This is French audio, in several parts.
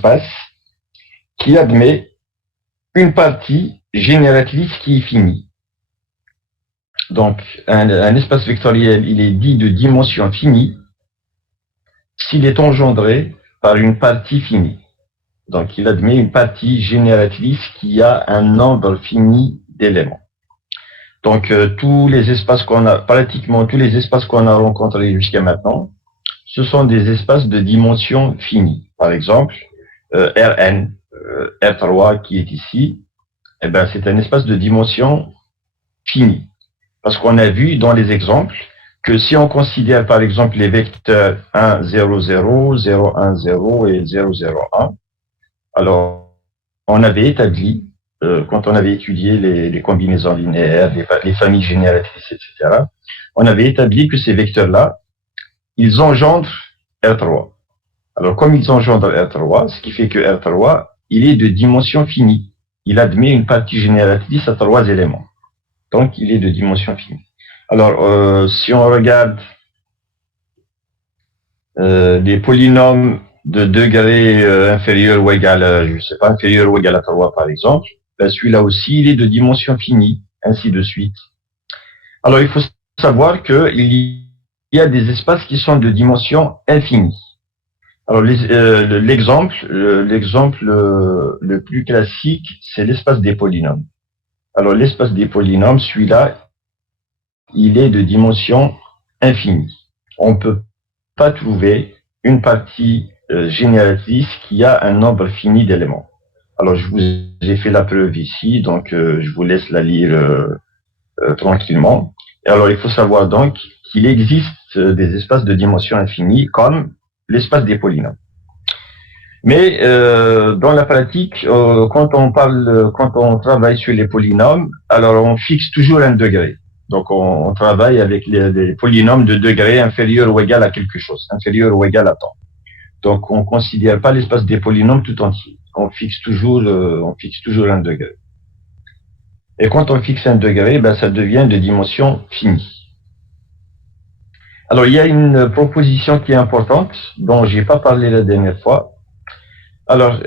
espace qui admet une partie génératrice qui est finie. Donc, un espace vectoriel, il est dit de dimension finie s'il est engendré par une partie finie. Donc, il admet une partie génératrice qui a un nombre fini d'éléments. Donc, pratiquement tous les espaces qu'on a rencontrés jusqu'à maintenant, ce sont des espaces de dimension finie. Par exemple, Rn, R3 qui est ici, eh ben, c'est un espace de dimension finie. Parce qu'on a vu dans les exemples que si on considère par exemple les vecteurs 1, 0, 0, 0, 1, 0 et 0, 0, 1, alors on avait établi, quand on avait étudié les combinaisons linéaires, les familles génératrices, etc., on avait établi que ces vecteurs-là, ils engendrent R3. Alors comme ils engendrent R3, ce qui fait que R3, il est de dimension finie. Il admet une partie génératrice à 3 éléments. Donc, il est de dimension finie. Alors, si on regarde des polynômes de degré inférieur ou égal à, je sais pas, inférieur ou égal à 3, par exemple, ben celui-là aussi, il est de dimension finie, ainsi de suite. Alors, il faut savoir qu'il y a des espaces qui sont de dimension infinie. Alors, l'exemple le plus classique, c'est l'espace des polynômes. Alors, l'espace des polynômes, celui-là, il est de dimension infinie. On ne peut pas trouver une partie génératrice qui a un nombre fini d'éléments. Alors, je vous ai fait la preuve ici, donc je vous laisse la lire tranquillement. Et alors, il faut savoir donc qu'il existe des espaces de dimension infinie comme l'espace des polynômes. Mais dans la pratique, quand on travaille sur les polynômes, alors on fixe toujours un degré. Donc on travaille avec les polynômes de degré inférieur ou égal à quelque chose, inférieur ou égal à temps. Donc on ne considère pas l'espace des polynômes tout entier. On fixe toujours un degré. Et quand on fixe un degré, ben ça devient de dimension finie. Alors il y a une proposition qui est importante dont j'ai pas parlé la dernière fois. Alors,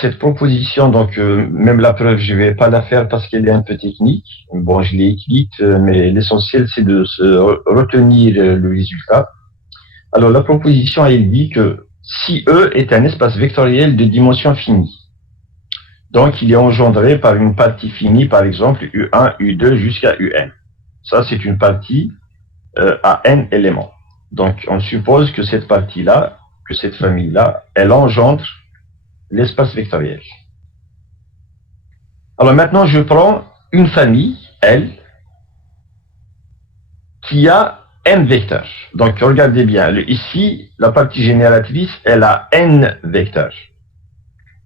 cette proposition, donc, même la preuve, je vais pas la faire parce qu'elle est un peu technique. Bon, je l'ai écrite, mais l'essentiel, c'est de se retenir le résultat. Alors, la proposition, elle dit que si E est un espace vectoriel de dimension finie, donc il est engendré par une partie finie, par exemple, U1, U2 jusqu'à UN. Ça, c'est une partie à N éléments. Donc, on suppose que cette partie-là, que cette famille-là, elle engendre l'espace vectoriel. Alors maintenant, je prends une famille, L, qui a n vecteurs. Donc regardez bien, ici, la partie génératrice, elle a n vecteurs.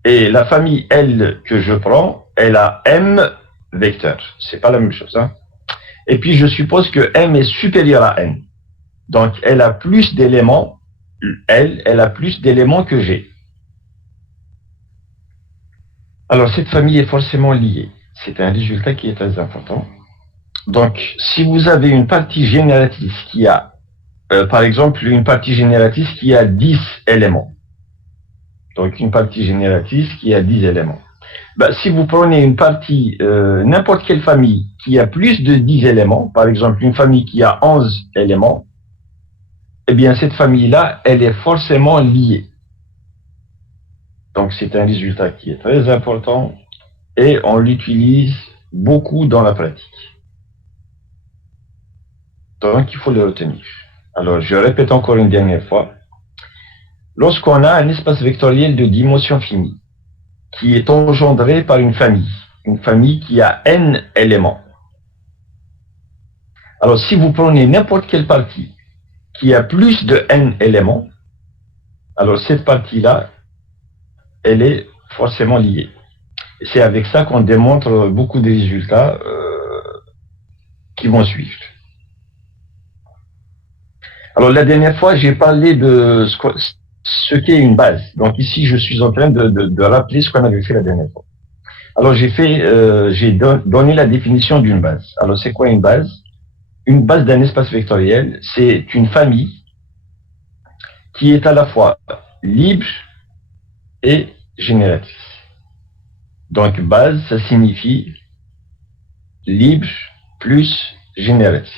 Et la famille L que je prends, elle a m vecteurs. C'est pas la même chose. Hein? Et puis je suppose que m est supérieur à n. Donc elle a plus d'éléments, elle a plus d'éléments que G. Alors, cette famille est forcément liée. C'est un résultat qui est très important. Donc, si vous avez une partie génératrice qui a, par exemple, une partie génératrice qui a 10 éléments. Donc, une partie génératrice qui a 10 éléments. Ben, si vous prenez une partie, n'importe quelle famille qui a plus de 10 éléments, par exemple, une famille qui a 11 éléments, eh bien, cette famille-là, elle est forcément liée. Donc, c'est un résultat qui est très important et on l'utilise beaucoup dans la pratique. Donc, il faut le retenir. Alors, je répète encore une dernière fois. Lorsqu'on a un espace vectoriel de dimension finie qui est engendré par une famille qui a n éléments. Alors, si vous prenez n'importe quelle partie qui a plus de n éléments, alors cette partie-là, elle est forcément liée. C'est avec ça qu'on démontre beaucoup de résultats qui vont suivre. Alors, la dernière fois, j'ai parlé de ce qu'est une base. Donc, ici, je suis en train de rappeler ce qu'on avait fait la dernière fois. Alors, j'ai donné la définition d'une base. Alors, c'est quoi une base? Une base d'un espace vectoriel, c'est une famille qui est à la fois libre et génératrice. Donc base, ça signifie libre plus génératrice.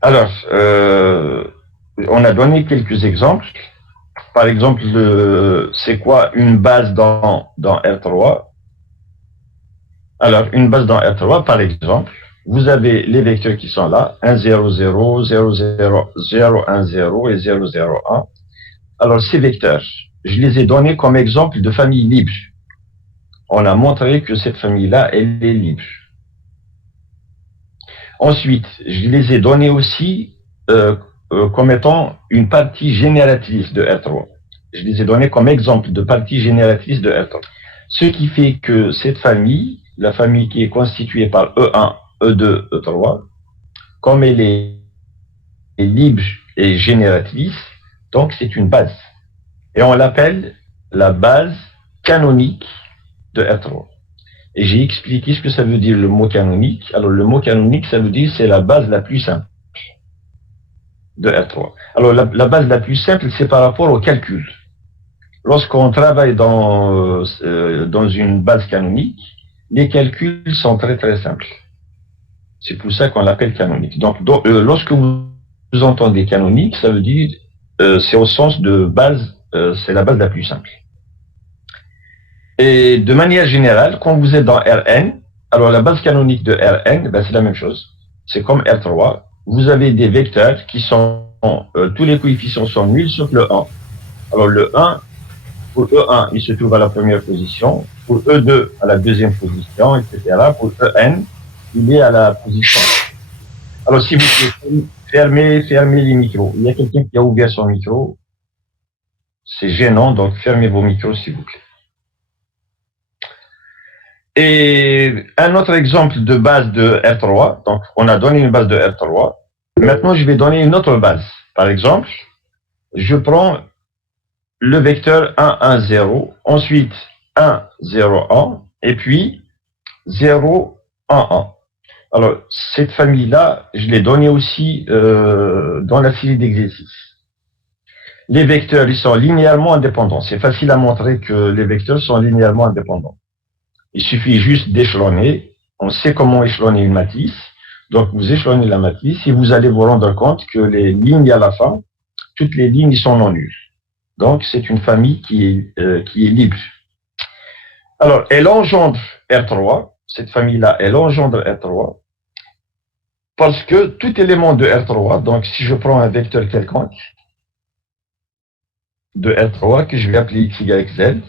Alors, on a donné quelques exemples. Par exemple, c'est quoi une base dans R3? Alors, une base dans R3, par exemple, vous avez les vecteurs qui sont là, 1, 0, 0, 0, 0, 0, 1, 0 et 0, 0, 1. Alors, ces vecteurs, je les ai donnés comme exemple de famille libre. On a montré que cette famille-là, elle est libre. Ensuite, je les ai donnés aussi comme étant une partie génératrice de R3. Je les ai donnés comme exemple de partie génératrice de R3. Ce qui fait que cette famille, la famille qui est constituée par E1, E2, E3, comme elle est libre et génératrice, donc c'est une base. Et on l'appelle la base canonique de R3. Et j'ai expliqué ce que ça veut dire le mot canonique. Alors le mot canonique, ça veut dire c'est la base la plus simple de R3. Alors la base la plus simple, c'est par rapport au calcul. Lorsqu'on travaille dans une base canonique, les calculs sont très très simples. C'est pour ça qu'on l'appelle canonique. Donc lorsque vous entendez canonique, ça veut dire c'est au sens de base, c'est la base la plus simple. Et de manière générale, quand vous êtes dans Rn, alors la base canonique de Rn, ben c'est la même chose. C'est comme R3. Vous avez des vecteurs qui sont, tous les coefficients sont nuls sauf le 1. Alors le 1, pour E1, il se trouve à la première position. Pour E2, à la deuxième position, etc. Pour En, il est à la position. Alors si vous fermez les micros. Il y a quelqu'un qui a ouvert son micro. C'est gênant, donc fermez vos micros s'il vous plaît. Et un autre exemple de base de R3, donc on a donné une base de R3. Maintenant, je vais donner une autre base. Par exemple, je prends le vecteur 1, 1, 0, ensuite 1, 0, 1, et puis 0, 1, 1. Alors, cette famille-là, je l'ai donnée aussi dans la série d'exercices. Les vecteurs, ils sont linéairement indépendants. C'est facile à montrer que les vecteurs sont linéairement indépendants. Il suffit juste d'échelonner. On sait comment échelonner une matrice. Donc, vous échelonnez la matrice et vous allez vous rendre compte que les lignes à la fin, toutes les lignes sont non nulles. Donc, c'est une famille qui est libre. Alors, elle engendre R3. Cette famille-là, elle engendre R3. Parce que tout élément de R3, donc si je prends un vecteur quelconque de R3 que je vais appeler x, y, z,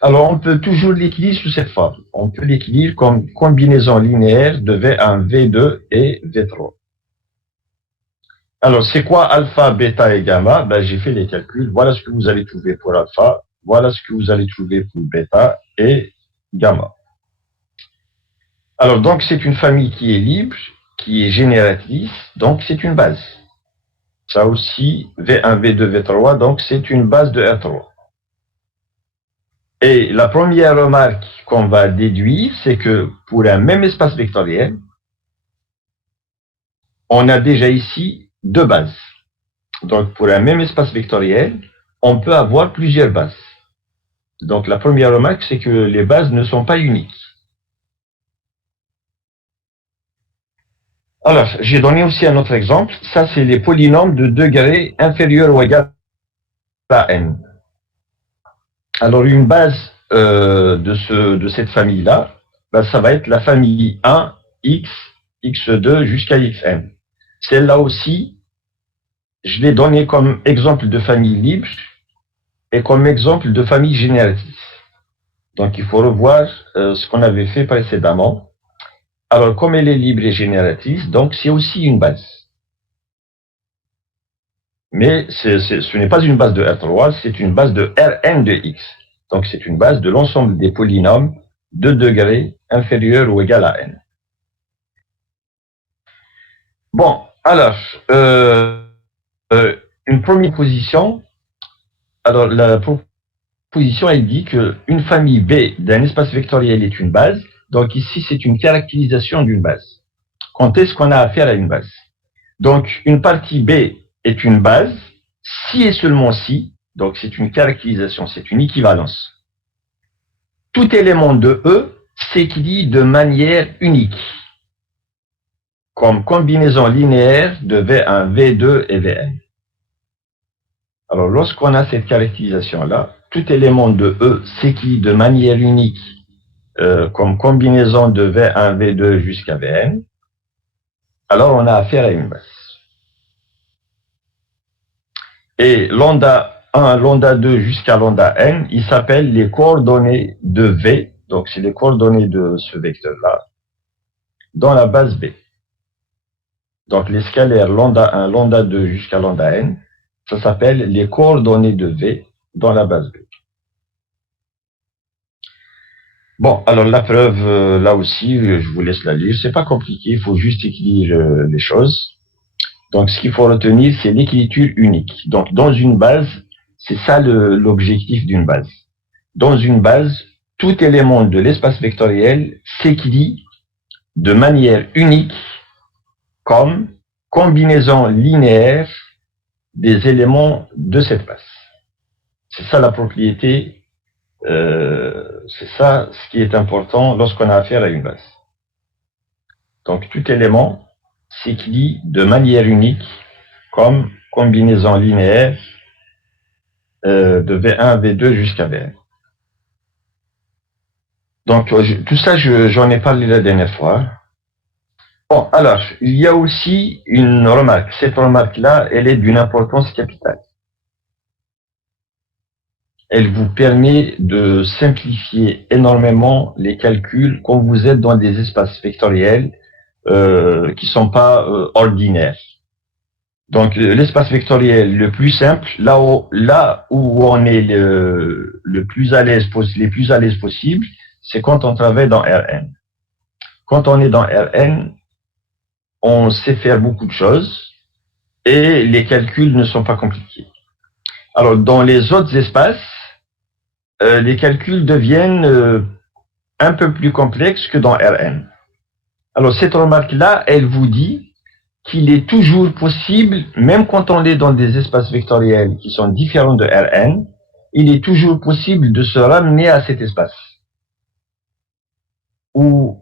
alors on peut toujours l'écrire sous cette forme. On peut l'écrire comme combinaison linéaire de V1, V2 et V3. Alors c'est quoi alpha, bêta et gamma? Ben, j'ai fait les calculs. Voilà ce que vous allez trouver pour alpha. Voilà ce que vous allez trouver pour bêta et gamma. Alors donc c'est une famille qui est libre, qui est génératrice, donc c'est une base. Ça aussi, V1, V2, V3, donc c'est une base de R3. Et la première remarque qu'on va déduire, c'est que pour un même espace vectoriel, on a déjà ici deux bases. Donc pour un même espace vectoriel, on peut avoir plusieurs bases. Donc la première remarque, c'est que les bases ne sont pas uniques. Alors, j'ai donné aussi un autre exemple. Ça, c'est les polynômes de degré inférieur ou égal à n. Alors, une base de cette famille-là, ben, ça va être la famille 1, x, x2 jusqu'à xn. Celle-là aussi, je l'ai donnée comme exemple de famille libre et comme exemple de famille génératrice. Donc, il faut revoir ce qu'on avait fait précédemment. Alors, comme elle est libre et génératrice, donc c'est aussi une base. Mais ce n'est pas une base de R3, c'est une base de Rn de x. Donc, c'est une base de l'ensemble des polynômes de degré inférieur ou égal à n. Bon, alors, une première position. Alors, la proposition, elle dit qu'une famille B d'un espace vectoriel est une base. Donc, ici, c'est une caractérisation d'une base. Quand est-ce qu'on a affaire à une base? Donc, une partie B est une base si et seulement si Donc c'est une caractérisation, c'est une équivalence. Tout élément de E s'écrit de manière unique, comme combinaison linéaire de V1, V2 et Vn. Alors lorsqu'on a cette caractérisation-là, tout élément de E s'écrit de manière unique, comme combinaison de V1, V2 jusqu'à Vn, alors on a affaire à une base. Et lambda 1, lambda 2 jusqu'à lambda n, il s'appelle les coordonnées de V, donc c'est les coordonnées de ce vecteur-là, dans la base B. Donc les scalaires lambda 1, lambda 2 jusqu'à lambda n, ça s'appelle les coordonnées de V dans la base B. Bon, alors la preuve, là aussi, je vous laisse la lire, c'est pas compliqué, il faut juste écrire les choses. Donc, ce qu'il faut retenir, c'est l'écriture unique. Donc, dans une base, c'est ça l'objectif d'une base. Dans une base, tout élément de l'espace vectoriel s'écrit de manière unique comme combinaison linéaire des éléments de cette base. C'est ça la propriété, c'est ça ce qui est important lorsqu'on a affaire à une base. Donc, tout élément s'écrit de manière unique comme combinaison linéaire de V1, V2 jusqu'à Vn. Donc, tout ça, j'en ai parlé la dernière fois. Bon, alors, il y a aussi une remarque. Cette remarque-là, elle est d'une importance capitale. Elle vous permet de simplifier énormément les calculs quand vous êtes dans des espaces vectoriels qui ne sont pas ordinaires. Donc l'espace vectoriel le plus simple, là où on est le plus à l'aise, les plus à l'aise possible, c'est quand on travaille dans Rn. Quand on est dans Rn, on sait faire beaucoup de choses et les calculs ne sont pas compliqués. Alors dans les autres espaces, les calculs deviennent un peu plus complexes que dans Rn. Alors cette remarque-là, elle vous dit qu'il est toujours possible, même quand on est dans des espaces vectoriels qui sont différents de Rn, il est toujours possible de se ramener à cet espace où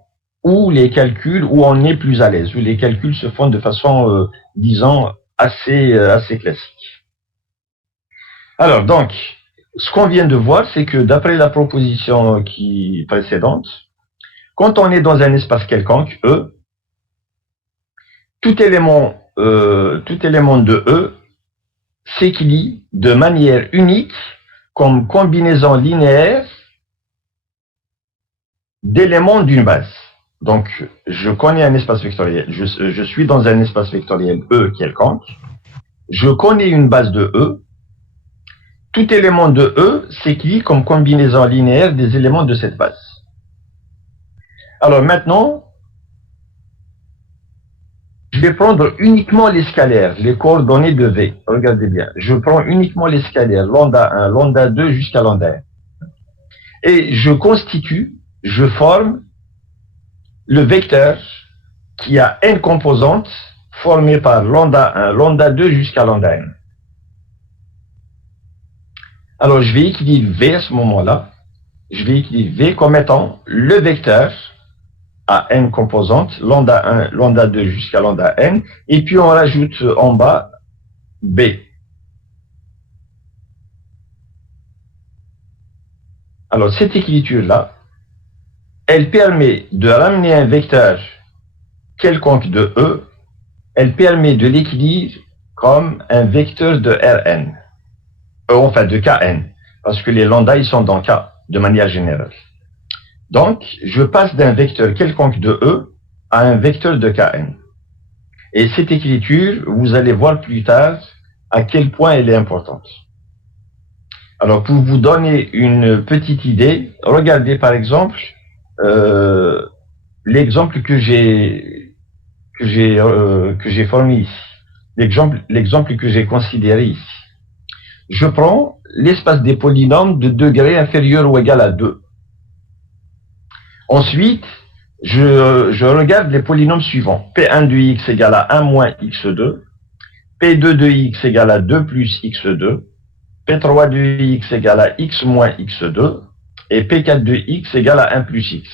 les calculs, où on est plus à l'aise, où les calculs se font de façon, disons, assez classique. Alors donc, ce qu'on vient de voir, c'est que d'après la proposition précédente, quand on est dans un espace quelconque, E, tout élément de E s'écrit de manière unique comme combinaison linéaire d'éléments d'une base. Donc, je connais un espace vectoriel, je suis dans un espace vectoriel E quelconque, je connais une base de E, tout élément de E s'écrit comme combinaison linéaire des éléments de cette base. Alors maintenant, je vais prendre uniquement les scalaires, les coordonnées de V. Regardez bien, je prends uniquement les scalaires, lambda 1, lambda 2 jusqu'à lambda n. Et je forme le vecteur qui a n composantes formées par lambda 1, lambda 2 jusqu'à lambda n. Alors je vais écrire V à ce moment-là, je vais écrire V comme étant le vecteur à n composantes, lambda 1, lambda 2 jusqu'à lambda n, et puis on rajoute en bas B. Alors cette écriture-là, elle permet de ramener un vecteur quelconque de E, elle permet de l'écrire comme un vecteur de Rn, enfin de Kn, parce que les lambda ils sont dans K de manière générale. Donc, je passe d'un vecteur quelconque de E à un vecteur de Kn. Et cette écriture, vous allez voir plus tard à quel point elle est importante. Alors, pour vous donner une petite idée, regardez par exemple l'exemple que j'ai formé ici, l'exemple que j'ai considéré ici. Je prends l'espace des polynômes de degré inférieur ou égal à 2. Ensuite, je regarde les polynômes suivants. P1 de x égale à 1 moins x2, P2 de x égale à 2 plus x2, P3 de x égale à x moins x2 et P4 de x égale à 1 plus x.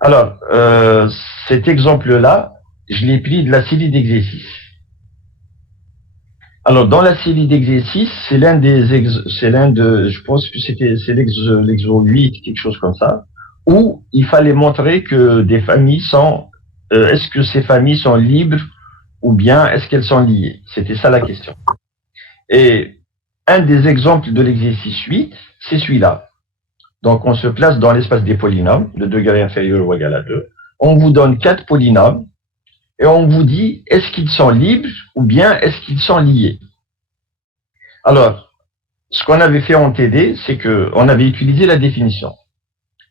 Alors, cet exemple-là, je l'ai pris de la série d'exercices. Alors, dans la série d'exercices, c'est je pense que c'est l'exo 8, quelque chose comme ça, où il fallait montrer que des familles est-ce que ces familles sont libres ou bien est-ce qu'elles sont liées? C'était ça la question. Et un des exemples de l'exercice 8, c'est celui-là. Donc, on se place dans l'espace des polynômes, de degré inférieur ou égal à 2. On vous donne 4 polynômes et on vous dit, est-ce qu'ils sont libres ou bien est-ce qu'ils sont liés? Alors, ce qu'on avait fait en TD, c'est qu'on avait utilisé la définition.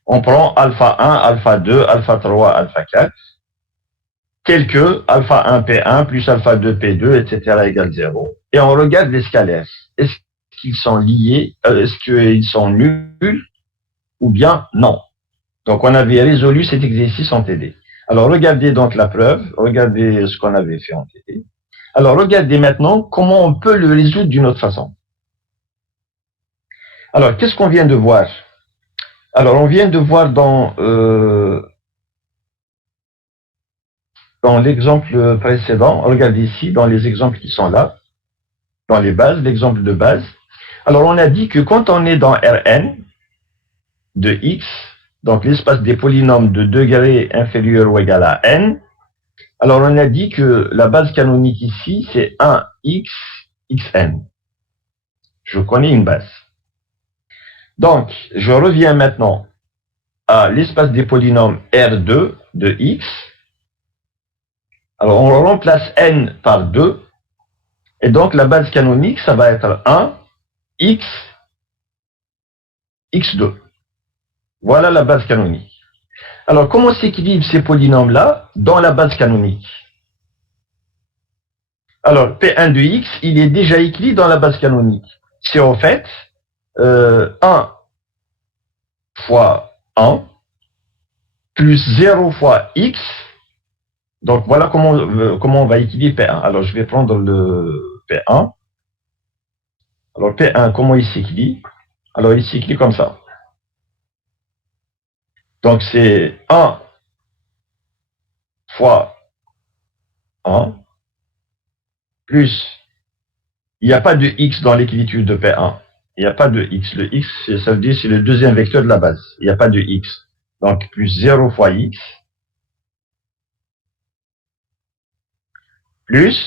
On prend alpha 1, alpha 2, alpha 3, alpha 4, tel que alpha 1 P1 plus alpha 2 P2, etc. égale 0. Et on regarde les scalaires. Est-ce qu'ils sont liés, est-ce qu'ils sont nuls ou bien non? Donc, on avait résolu cet exercice en TD. Alors, regardez donc la preuve, regardez ce qu'on avait fait en TD. Alors, regardez maintenant comment on peut le résoudre d'une autre façon. Alors, qu'est-ce qu'on vient de voir? Alors, on vient de voir dans l'exemple précédent, regardez ici, dans les exemples qui sont là, dans les bases, l'exemple de base. Alors, on a dit que quand on est dans Rn de x, donc l'espace des polynômes de degré inférieur ou égal à n, alors on a dit que la base canonique ici, c'est 1x, xn. Je connais une base. Donc, je reviens maintenant à l'espace des polynômes R2 de x. Alors, on remplace n par 2. Et donc, la base canonique, ça va être 1, x, x2. Voilà la base canonique. Alors, comment s'équilibrent ces polynômes-là dans la base canonique? Alors, P1 de x, il est déjà écrit dans la base canonique. C'est en fait 1 fois 1 plus 0 fois x. Donc, voilà comment on va équilibrer P1. Alors, je vais prendre le P1. Alors, P1, comment il s'équilibre? Alors, il s'équilibre comme ça. Donc, c'est 1 fois 1 plus, il n'y a pas de x dans l'équilibre de P1. Il n'y a pas de x. Le x, ça veut dire c'est le deuxième vecteur de la base. Il n'y a pas de x. Donc, plus 0 fois x, plus,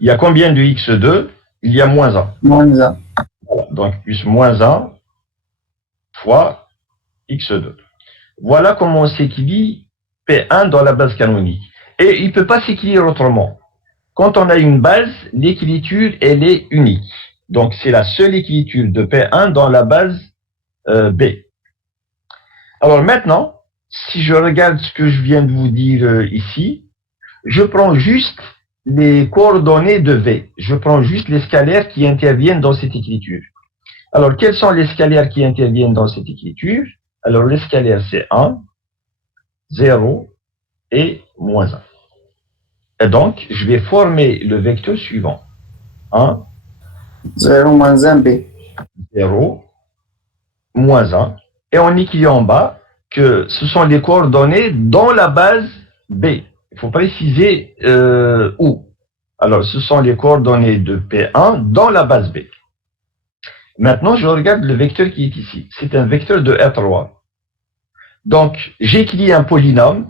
il y a combien de x2? Il y a moins 1. Moins 1. Voilà. Donc, plus moins 1 fois x2. Voilà comment on s'équilibre P1 dans la base canonique. Et il ne peut pas s'équilibrer autrement. Quand on a une base, l'équilibre, elle est unique. Donc, c'est la seule équilibre de P1 dans la base B. Alors maintenant, si je regarde ce que je viens de vous dire ici, je prends juste les coordonnées de V. Je prends juste les scalaires qui interviennent dans cette écriture. Alors, quels sont les scalaires qui interviennent dans cette écriture? Alors, les scalaires, c'est 1, 0 et moins 1. Et donc, je vais former le vecteur suivant. 1, 0 moins 1 B. 0, moins 1. Et on écrit en bas que ce sont les coordonnées dans la base B. Il faut préciser où. Alors, ce sont les coordonnées de P1 dans la base B. Maintenant, je regarde le vecteur qui est ici. C'est un vecteur de R3. Donc, j'écris un polynôme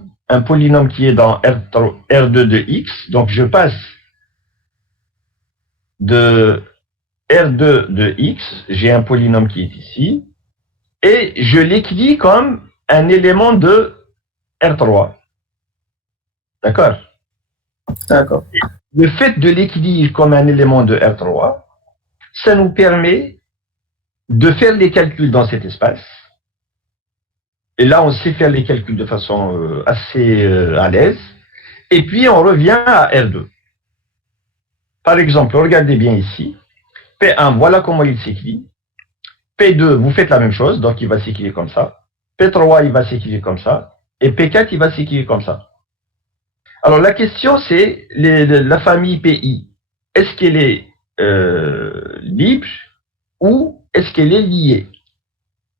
qui est dans R2 de x. Donc, je passe de R2 de x, j'ai un polynôme qui est ici, et je l'écris comme un élément de R3. D'accord? D'accord. Le fait de l'écrire comme un élément de R3, ça nous permet de faire les calculs dans cet espace. Et là, on sait faire les calculs de façon assez à l'aise. Et puis, on revient à R2. Par exemple, regardez bien ici. P1, voilà comment il s'écrit. P2, vous faites la même chose, donc il va s'écrire comme ça. P3, il va s'écrire comme ça. Et P4, il va s'écrire comme ça. Alors, la question, c'est la famille PI. Est-ce qu'elle est libre ou est-ce qu'elle est liée?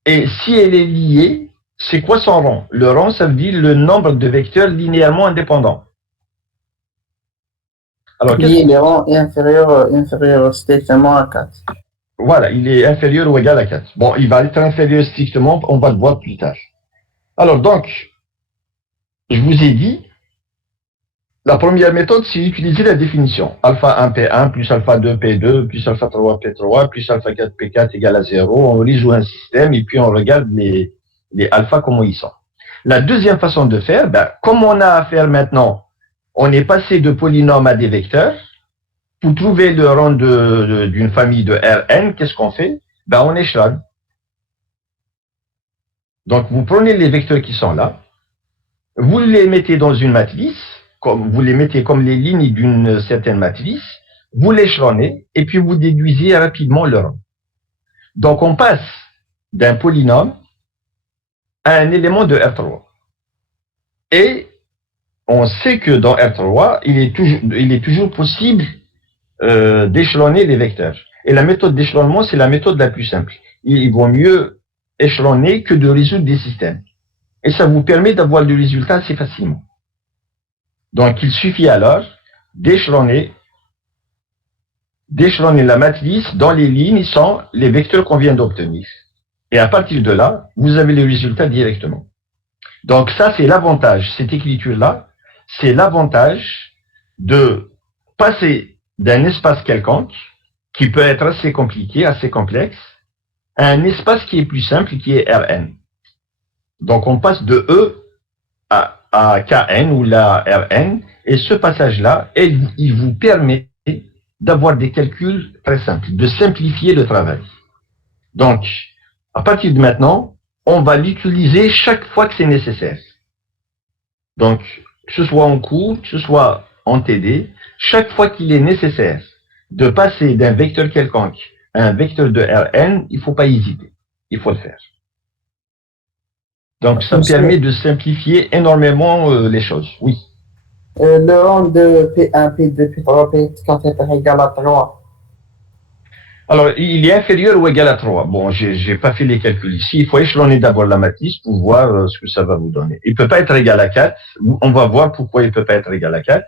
Et si elle est liée, c'est quoi son rang? Le rang, ça veut dire le nombre de vecteurs linéairement indépendants. Alors, Lié, le rang est inférieur strictement à 4. Voilà, il est inférieur ou égal à 4. Bon, il va être inférieur strictement, on va le voir plus tard. Alors, donc, je vous ai dit, la première méthode, c'est d'utiliser la définition. Alpha 1 P1 plus alpha 2 P2 plus alpha 3 P3 plus alpha 4 P4 égale à 0. On résout un système et puis on regarde les alphas, comment ils sont. La deuxième façon de faire, comme on a affaire maintenant, on est passé de polynôme à des vecteurs. Pour trouver le rang d'une famille de Rn, qu'est-ce qu'on fait? On échelonne. Donc, vous prenez les vecteurs qui sont là, vous les mettez dans une matrice, vous les mettez comme les lignes d'une certaine matrice, vous l'échelonnez, et puis vous déduisez rapidement le rang. Donc, on passe d'un polynôme à un élément de R3. Et on sait que dans R3, il est toujours possible d'échelonner les vecteurs. Et la méthode d'échelonnement, c'est la méthode la plus simple. Il vaut mieux échelonner que de résoudre des systèmes. Et ça vous permet d'avoir le résultat assez facilement. Donc, il suffit alors d'échelonner la matrice dans les lignes sans les vecteurs qu'on vient d'obtenir. Et à partir de là, vous avez le résultat directement. Donc, ça, c'est l'avantage. Cette écriture-là, c'est l'avantage de passer d'un espace quelconque, qui peut être assez compliqué, assez complexe, à un espace qui est plus simple, qui est Rn. Donc, on passe de E à Kn, ou la Rn, et ce passage-là, il vous permet d'avoir des calculs très simples, de simplifier le travail. Donc, à partir de maintenant, on va l'utiliser chaque fois que c'est nécessaire. Donc, que ce soit en cours, que ce soit en TD, chaque fois qu'il est nécessaire de passer d'un vecteur quelconque à un vecteur de Rn, il ne faut pas hésiter. Il faut le faire. Donc, ça permet de simplifier énormément les choses. Oui. Le rang de P1, P2, P3, P4 est égal à 3. Alors, il est inférieur ou égal à 3. Bon, j'ai pas fait les calculs ici. Il faut échelonner d'abord la matrice pour voir ce que ça va vous donner. Il peut pas être égal à 4. On va voir pourquoi il peut pas être égal à 4.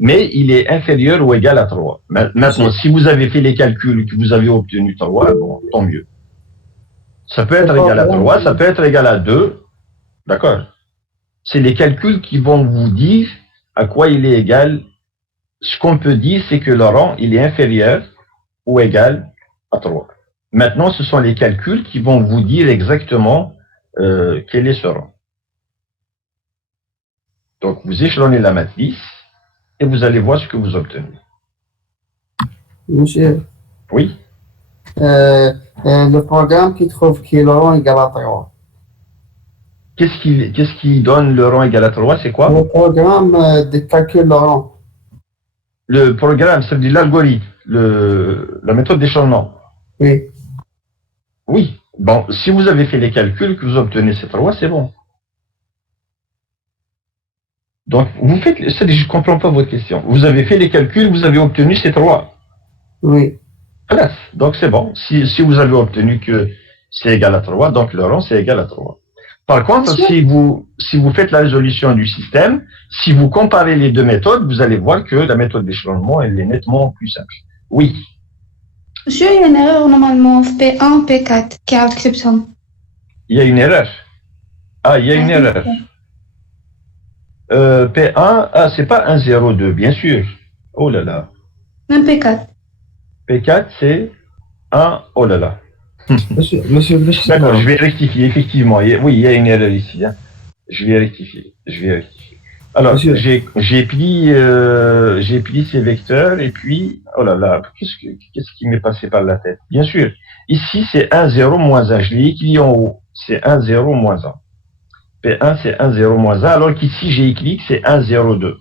Mais il est inférieur ou égal à 3. Maintenant, si vous avez fait les calculs et que vous avez obtenu 3, bon, tant mieux. Ça peut être égal à 3, ça peut être égal à 2. D'accord? C'est les calculs qui vont vous dire à quoi il est égal. Ce qu'on peut dire, c'est que le rang, il est inférieur ou égal à 3. Maintenant, ce sont les calculs qui vont vous dire exactement quel est ce rang. Donc, vous échelonnez la matrice et vous allez voir ce que vous obtenez. Monsieur. Oui. Le programme qui trouve que le rang est égal à 3. Qu'est-ce qui donne le rang égal à 3? C'est quoi? Le programme de calcul de rang. Le programme, ça veut dire l'algorithme, la méthode d'échelonnement. Oui. Oui. Bon, si vous avez fait les calculs, que vous obtenez ces 3, c'est bon. Donc, vous faites, je ne comprends pas votre question. Vous avez fait les calculs, vous avez obtenu ces 3. Oui. Voilà. Donc, c'est bon. Si vous avez obtenu que c'est égal à 3, donc le rang, c'est égal à 3. Par contre, si vous faites la résolution du système, si vous comparez les deux méthodes, vous allez voir que la méthode d'échelonnement, elle est nettement plus simple. Oui. Monsieur, il y a une erreur normalement P1, P4 qui est exception. Il y a une erreur. Ah, il y a une erreur. P1, c'est pas 1, 0, 2, bien sûr. Oh là là. Même P4. P4, c'est 1, oh là là. Monsieur, d'accord, je vais rectifier, effectivement. Oui, il y a une erreur ici. Hein. Je vais rectifier. Alors, j'ai plié ces vecteurs et puis, oh là là, qu'est-ce qui m'est passé par la tête? Bien sûr, ici c'est 1, 0, moins 1. Je l'ai écrit en haut. C'est 1, 0, moins 1. P1, c'est 1, 0, moins 1, alors qu'ici j'ai écrit que c'est 1, 0, 2.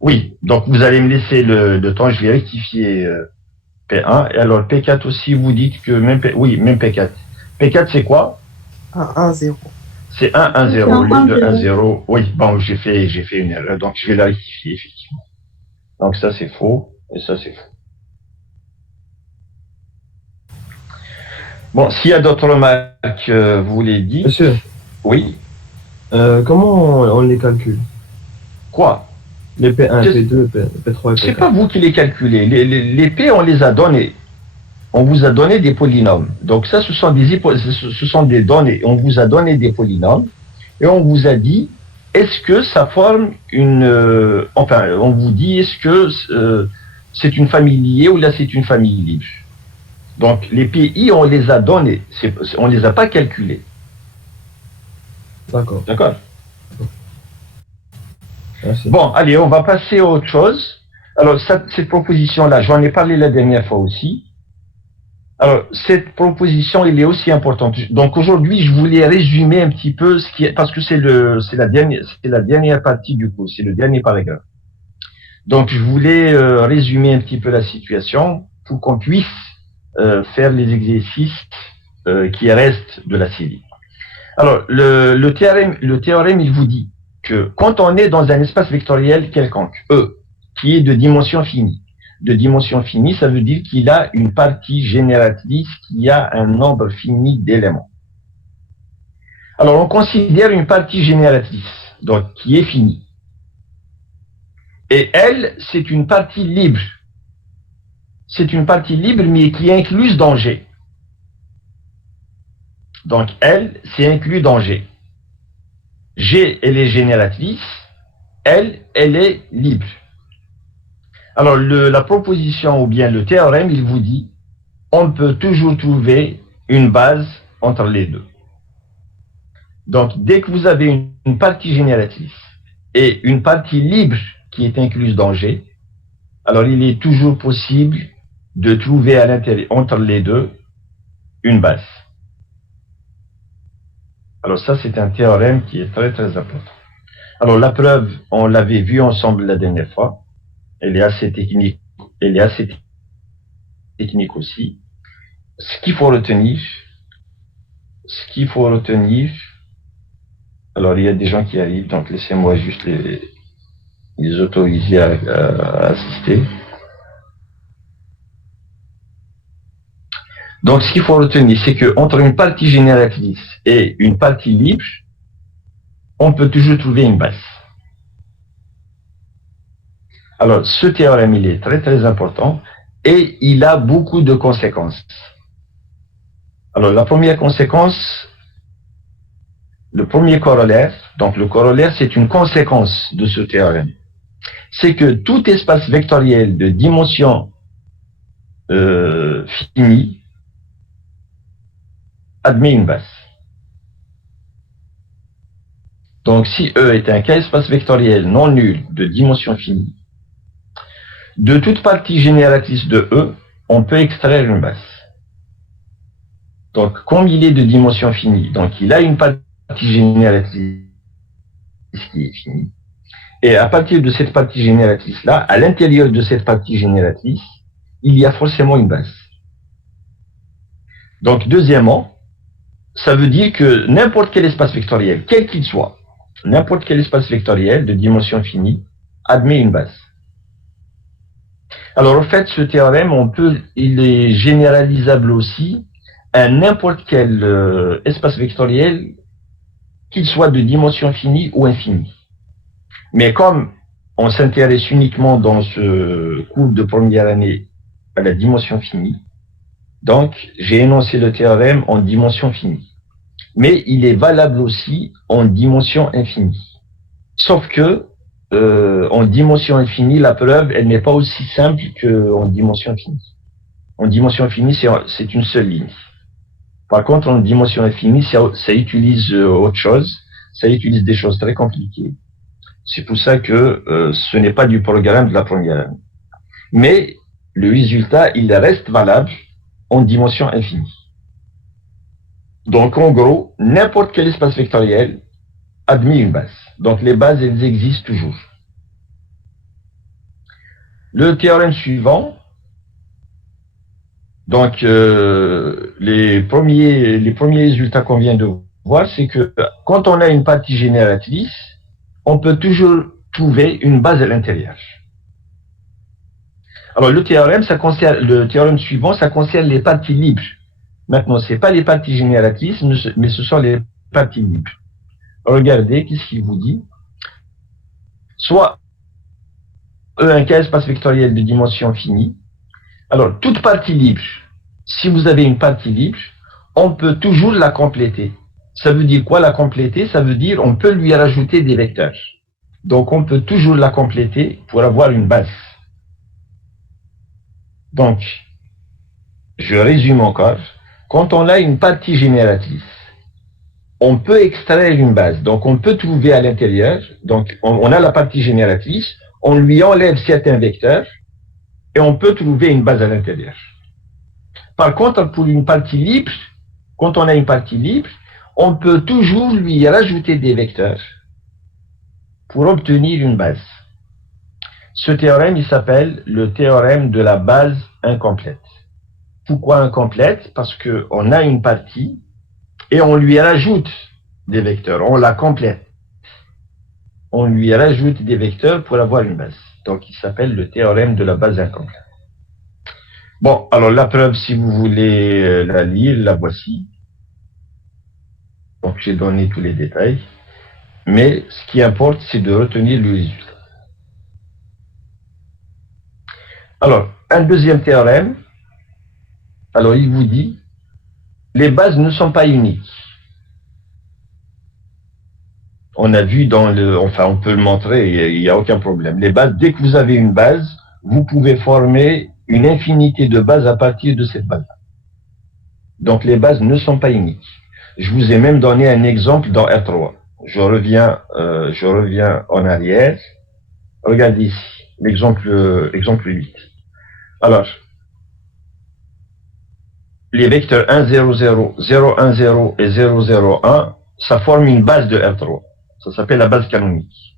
Oui, donc vous allez me laisser le temps, je vais rectifier P1. Et alors P4 aussi, vous dites que même P4. P4, c'est quoi? 1, 0. C'est 1, 1, 0. Au lieu de 1, 0. Oui, bon, j'ai fait une erreur, donc je vais la rectifier, effectivement. Donc ça, c'est faux, et ça, c'est faux. Bon, s'il y a d'autres remarques, vous les dites. Monsieur, Oui. comment on les calcule? Quoi? Les P1, Je- P2, P3 et C'est P4. pas vous qui les calculez. Les P, on les a donnés. On vous a donné des polynômes. Donc ça, ce sont des données. On vous a donné des polynômes et on vous a dit, est-ce que ça forme une... enfin, on vous dit, est-ce que c'est une famille liée ou là c'est une famille libre. Donc les PI, on les a donnés. On les a pas calculés. D'accord. D'accord? Merci. Bon, allez, on va passer à autre chose. Alors, cette proposition-là, j'en ai parlé la dernière fois aussi. Alors, cette proposition, elle est aussi importante. Donc, aujourd'hui, je voulais résumer un petit peu ce qui est, parce que c'est la dernière partie du cours, c'est le dernier paragraphe. Donc, je voulais résumer un petit peu la situation pour qu'on puisse faire les exercices qui restent de la série. Alors, le théorème, il vous dit que quand on est dans un espace vectoriel quelconque, E, qui est de dimension finie, ça veut dire qu'il a une partie génératrice qui a un nombre fini d'éléments. Alors, on considère une partie génératrice, donc qui est finie. Et elle, c'est une partie libre. C'est une partie libre, mais qui est incluse dans G. Donc, elle, c'est inclus dans G. G, elle est génératrice. Elle est libre. Alors, la proposition ou bien le théorème, il vous dit, on peut toujours trouver une base entre les deux. Donc, dès que vous avez une partie génératrice et une partie libre qui est incluse dans G, alors il est toujours possible de trouver à l'intérieur, entre les deux, une base. Alors ça, c'est un théorème qui est très très important. Alors la preuve, on l'avait vu ensemble la dernière fois. Elle est assez technique aussi. Ce qu'il faut retenir, alors il y a des gens qui arrivent, donc laissez-moi juste les autoriser à assister. Donc ce qu'il faut retenir, c'est que entre une partie génératrice et une partie libre, on peut toujours trouver une base. Alors, ce théorème, il est très très important et il a beaucoup de conséquences. Alors, la première conséquence, le premier corollaire, donc le corollaire, c'est une conséquence de ce théorème. C'est que tout espace vectoriel de dimension finie admet une base. Donc, si E est un K-espace vectoriel non nul de dimension finie, de toute partie génératrice de E, on peut extraire une base. Donc, comme il est de dimension finie, donc il a une partie génératrice qui est finie. Et à partir de cette partie génératrice-là, à l'intérieur de cette partie génératrice, il y a forcément une base. Donc, deuxièmement, ça veut dire que n'importe quel espace vectoriel, quel qu'il soit, n'importe quel espace vectoriel de dimension finie admet une base. Alors, en fait, ce théorème, il est généralisable aussi à n'importe quel espace vectoriel, qu'il soit de dimension finie ou infinie. Mais comme on s'intéresse uniquement dans ce cours de première année à la dimension finie, donc j'ai énoncé le théorème en dimension finie. Mais il est valable aussi en dimension infinie. Sauf que en dimension infinie, la preuve, elle n'est pas aussi simple qu'en dimension finie. En dimension finie, c'est une seule ligne. Par contre, en dimension infinie, ça utilise autre chose. Ça utilise des choses très compliquées. C'est pour ça que ce n'est pas du programme de la première année. Mais le résultat, il reste valable en dimension infinie. Donc, en gros, n'importe quel espace vectoriel admet une base. Donc, les bases, elles existent toujours. Le théorème suivant, donc, les premiers résultats qu'on vient de voir, c'est que quand on a une partie génératrice, on peut toujours trouver une base à l'intérieur. Alors, le théorème suivant, ça concerne les parties libres. Maintenant, c'est pas les parties génératrices, mais ce sont les parties libres. Regardez, qu'est-ce qu'il vous dit? Soit E1 cas espace vectoriel de dimension finie. Alors, toute partie libre, si vous avez une partie libre, on peut toujours la compléter. Ça veut dire quoi la compléter? Ça veut dire on peut lui rajouter des vecteurs. Donc, on peut toujours la compléter pour avoir une base. Donc, je résume encore. Quand on a une partie génératrice, on peut extraire une base. Donc, on peut trouver à l'intérieur, donc on a la partie génératrice, on lui enlève certains vecteurs et on peut trouver une base à l'intérieur. Par contre, pour une partie libre, quand on a une partie libre, on peut toujours lui rajouter des vecteurs pour obtenir une base. Ce théorème, il s'appelle le théorème de la base incomplète. Pourquoi incomplète? Parce qu'on a une partie et on lui rajoute des vecteurs, on la complète. On lui rajoute des vecteurs pour avoir une base. Donc, il s'appelle le théorème de la base incomplète. Bon, alors la preuve, si vous voulez la lire, la voici. Donc, j'ai donné tous les détails. Mais ce qui importe, c'est de retenir le résultat. Alors, un deuxième théorème. Alors, il vous dit, les bases ne sont pas uniques. On a vu enfin, on peut le montrer, il n'y a aucun problème. Les bases, dès que vous avez une base, vous pouvez former une infinité de bases à partir de cette base. Donc, les bases ne sont pas uniques. Je vous ai même donné un exemple dans R3. Je reviens en arrière. Regardez ici, l'exemple 8. Alors, les vecteurs 1, 0, 0, 0, 1, 0 et 0, 0, 1, ça forme une base de R3. Ça s'appelle la base canonique.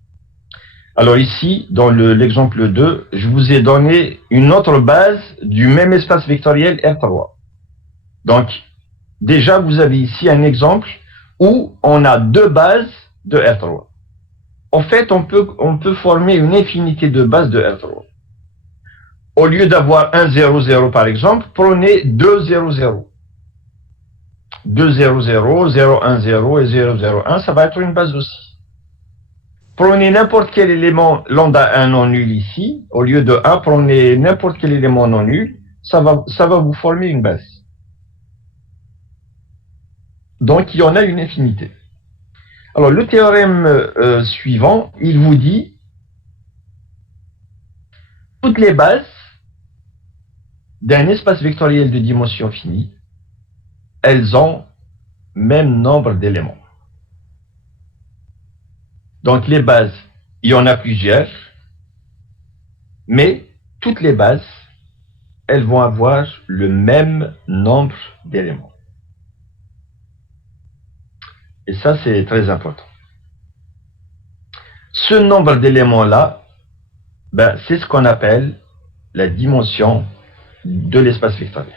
Alors ici, dans l'exemple 2, je vous ai donné une autre base du même espace vectoriel R3. Donc, déjà, vous avez ici un exemple où on a deux bases de R3. En fait, on peut former une infinité de bases de R3. Au lieu d'avoir 1, 0, 0 par exemple, prenez 2, 0, 0. 2, 0, 0, 0, 1, 0 et 0, 0, 1, ça va être une base aussi. Prenez n'importe quel élément lambda 1 non nul ici, au lieu de 1, prenez n'importe quel élément non nul, ça va vous former une base. Donc, il y en a une infinité. Alors, le théorème suivant, il vous dit toutes les bases d'un espace vectoriel de dimension finie, elles ont même nombre d'éléments. Donc, les bases, il y en a plusieurs, mais toutes les bases, elles vont avoir le même nombre d'éléments. Et ça, c'est très important. Ce nombre d'éléments-là, c'est ce qu'on appelle la dimension de l'espace vectoriel.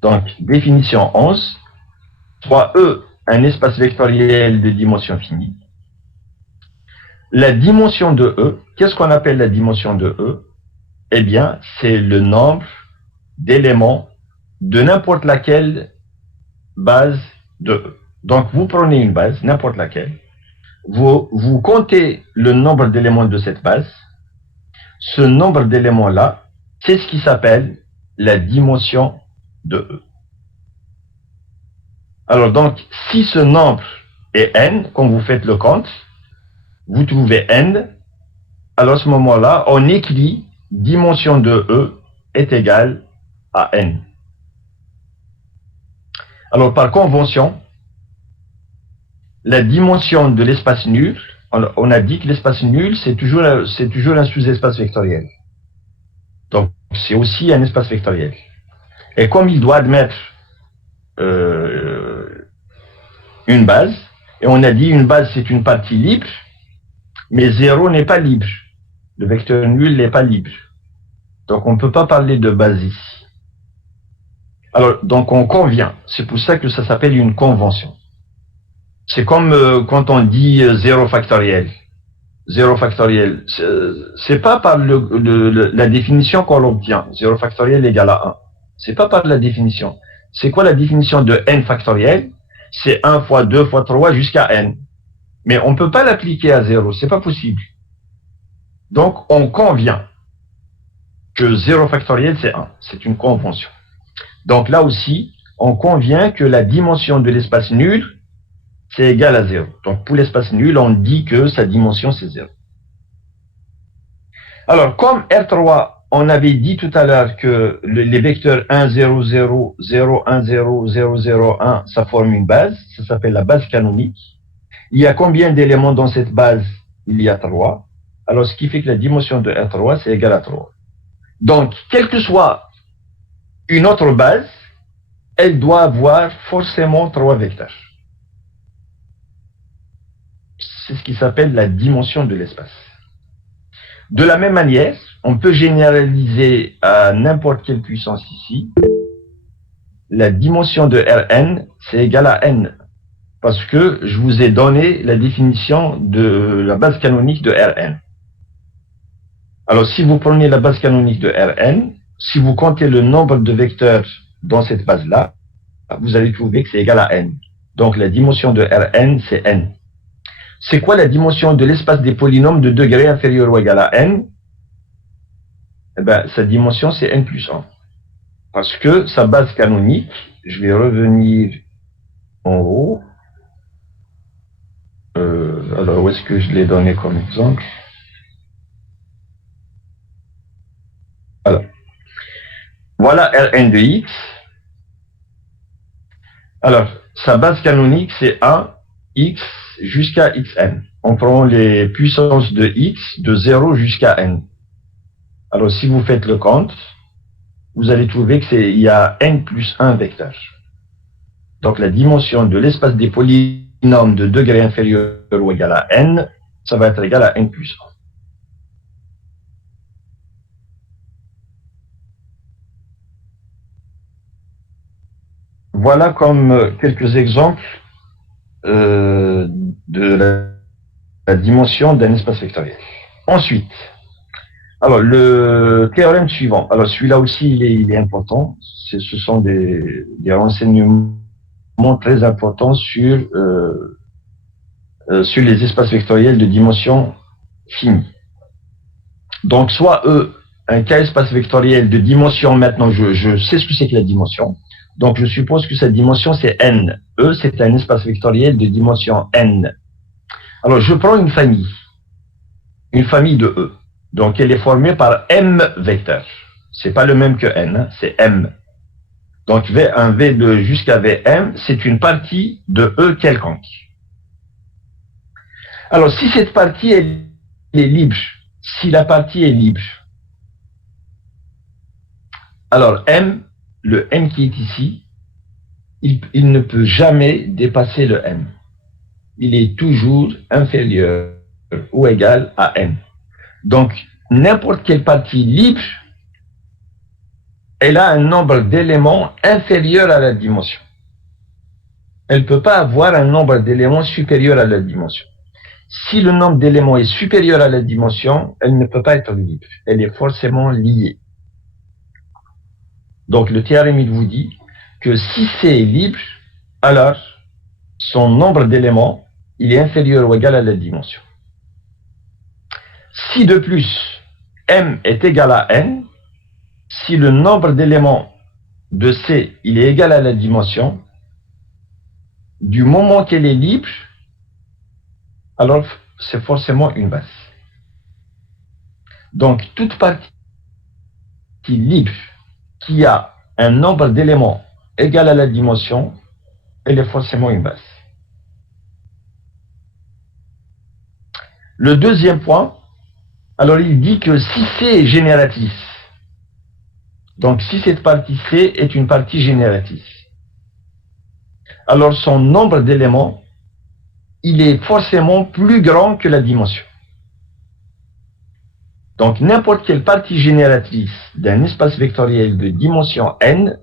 Donc, définition 11, soit E, un espace vectoriel de dimension finie. La dimension de E, qu'est-ce qu'on appelle la dimension de E? Eh bien, c'est le nombre d'éléments de n'importe laquelle base de E. Donc, vous prenez une base, n'importe laquelle, vous comptez le nombre d'éléments de cette base. Ce nombre d'éléments-là, c'est ce qui s'appelle la dimension de E. Alors donc, si ce nombre est n, quand vous faites le compte, vous trouvez n, alors à ce moment-là, on écrit dimension de E est égale à n. Alors par convention, la dimension de l'espace nul, on a dit que l'espace nul, c'est toujours un sous-espace vectoriel. Donc c'est aussi un espace vectoriel. Et comme il doit admettre une base, et on a dit une base c'est une partie libre, mais 0 n'est pas libre. Le vecteur nul n'est pas libre. Donc on ne peut pas parler de base ici. Alors donc on convient. C'est pour ça que ça s'appelle une convention. C'est comme quand on dit 0 factoriel. 0 factoriel. C'est pas par la définition qu'on l'obtient. 0 factoriel égale à 1. C'est pas par la définition. C'est quoi la définition de n factoriel? C'est 1 fois 2 fois 3 jusqu'à n. Mais on ne peut pas l'appliquer à 0, c'est pas possible. Donc, on convient que 0 factoriel, c'est 1. C'est une convention. Donc là aussi, on convient que la dimension de l'espace nul, c'est égal à 0. Donc pour l'espace nul, on dit que sa dimension, c'est 0. Alors, comme R3, on avait dit tout à l'heure que les vecteurs 1, 0, 0, 0, 1, 0, 0, 0, 1, ça forme une base, ça s'appelle la base canonique. Il y a combien d'éléments dans cette base? Il y a 3. Alors, ce qui fait que la dimension de R3, c'est égal à 3. Donc, quelle que soit une autre base, elle doit avoir forcément 3 vecteurs. C'est ce qui s'appelle la dimension de l'espace. De la même manière, on peut généraliser à n'importe quelle puissance ici. La dimension de Rn, c'est égal à n. Parce que je vous ai donné la définition de la base canonique de Rn. Alors, si vous prenez la base canonique de Rn, si vous comptez le nombre de vecteurs dans cette base-là, vous allez trouver que c'est égal à n. Donc, la dimension de Rn, c'est n. C'est quoi la dimension de l'espace des polynômes de degré inférieur ou égal à n? Eh bien, sa dimension, c'est n plus 1. Parce que sa base canonique, je vais revenir en haut. Alors, où est-ce que je l'ai donné comme exemple? Alors, voilà Rn de x. Alors, sa base canonique, c'est 1, x jusqu'à xn. On prend les puissances de x de 0 jusqu'à n. Alors, si vous faites le compte, vous allez trouver qu'il y a n plus 1 vecteur. Donc, la dimension de l'espace des polynômes de degré inférieur ou égal à n, ça va être égal à n plus 1. Voilà comme quelques exemples de la dimension d'un espace vectoriel. Ensuite, alors le théorème suivant, alors celui-là aussi il est important, ce sont des renseignements très importants sur les espaces vectoriels de dimension finie. Donc soit un cas espace vectoriel de dimension, maintenant je sais ce que c'est que la dimension, donc je suppose que cette dimension c'est n. E c'est un espace vectoriel de dimension n. Alors je prends une famille de E. Donc elle est formée par m vecteurs. C'est pas le même que n, hein, c'est m. Donc un V de jusqu'à Vm, c'est une partie de E quelconque. Alors si cette partie elle est libre, si la partie est libre, alors m, le m qui est ici, il ne peut jamais dépasser le m. Il est toujours inférieur ou égal à n. Donc, n'importe quelle partie libre, elle a un nombre d'éléments inférieur à la dimension. Elle ne peut pas avoir un nombre d'éléments supérieur à la dimension. Si le nombre d'éléments est supérieur à la dimension, elle ne peut pas être libre. Elle est forcément liée. Donc, le théorème, il vous dit que si c'est libre, alors son nombre d'éléments, il est inférieur ou égal à la dimension. Si de plus, m est égal à n, si le nombre d'éléments de C, il est égal à la dimension, du moment qu'elle est libre, alors c'est forcément une base. Donc, toute partie libre qui a un nombre d'éléments égal à la dimension, elle est forcément une base. Le deuxième point, alors il dit que si C est génératrice, donc si cette partie C est une partie génératrice, alors son nombre d'éléments, il est forcément plus grand que la dimension. Donc n'importe quelle partie génératrice d'un espace vectoriel de dimension n,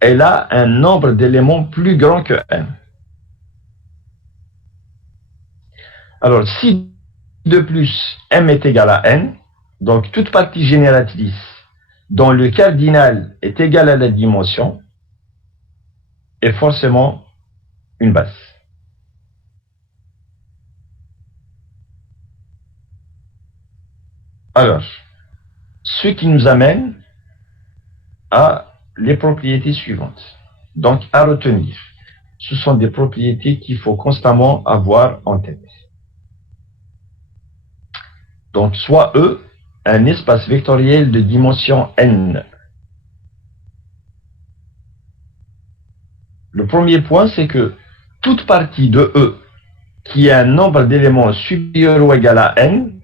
elle a un nombre d'éléments plus grand que n. Alors si de plus m est égal à n, donc toute partie génératrice dont le cardinal est égal à la dimension est forcément une base. Alors, ce qui nous amène à les propriétés suivantes. Donc, à retenir. Ce sont des propriétés qu'il faut constamment avoir en tête. Donc, soit E, un espace vectoriel de dimension n. Le premier point, c'est que toute partie de E qui a un nombre d'éléments supérieur ou égal à n,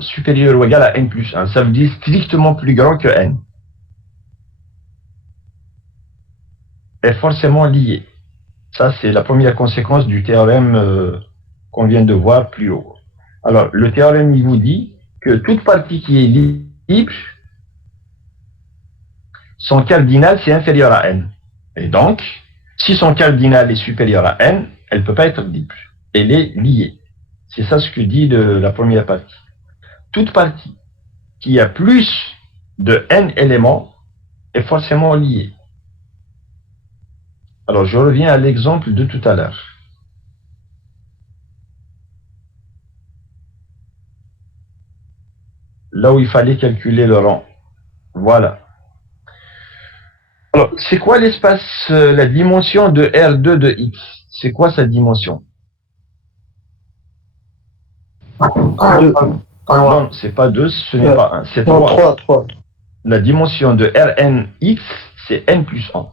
supérieur ou égal à n plus 1, ça veut dire strictement plus grand que n, est forcément liée. Ça, c'est la première conséquence du théorème qu'on vient de voir plus haut. Alors, le théorème, il vous dit que toute partie qui est libre, son cardinal, c'est inférieur à n. Et donc, si son cardinal est supérieur à n, elle ne peut pas être libre. Elle est liée. C'est ça ce que dit la première partie. Toute partie qui a plus de n éléments est forcément liée. Alors, je reviens à l'exemple de tout à l'heure. Là où il fallait calculer le rang. Voilà. Alors, c'est quoi l'espace, la dimension de R2 de X? C'est quoi sa dimension? Non, c'est pas 2, ce n'est pas 1, c'est 3. 3. La dimension de Rnx, c'est n plus 1.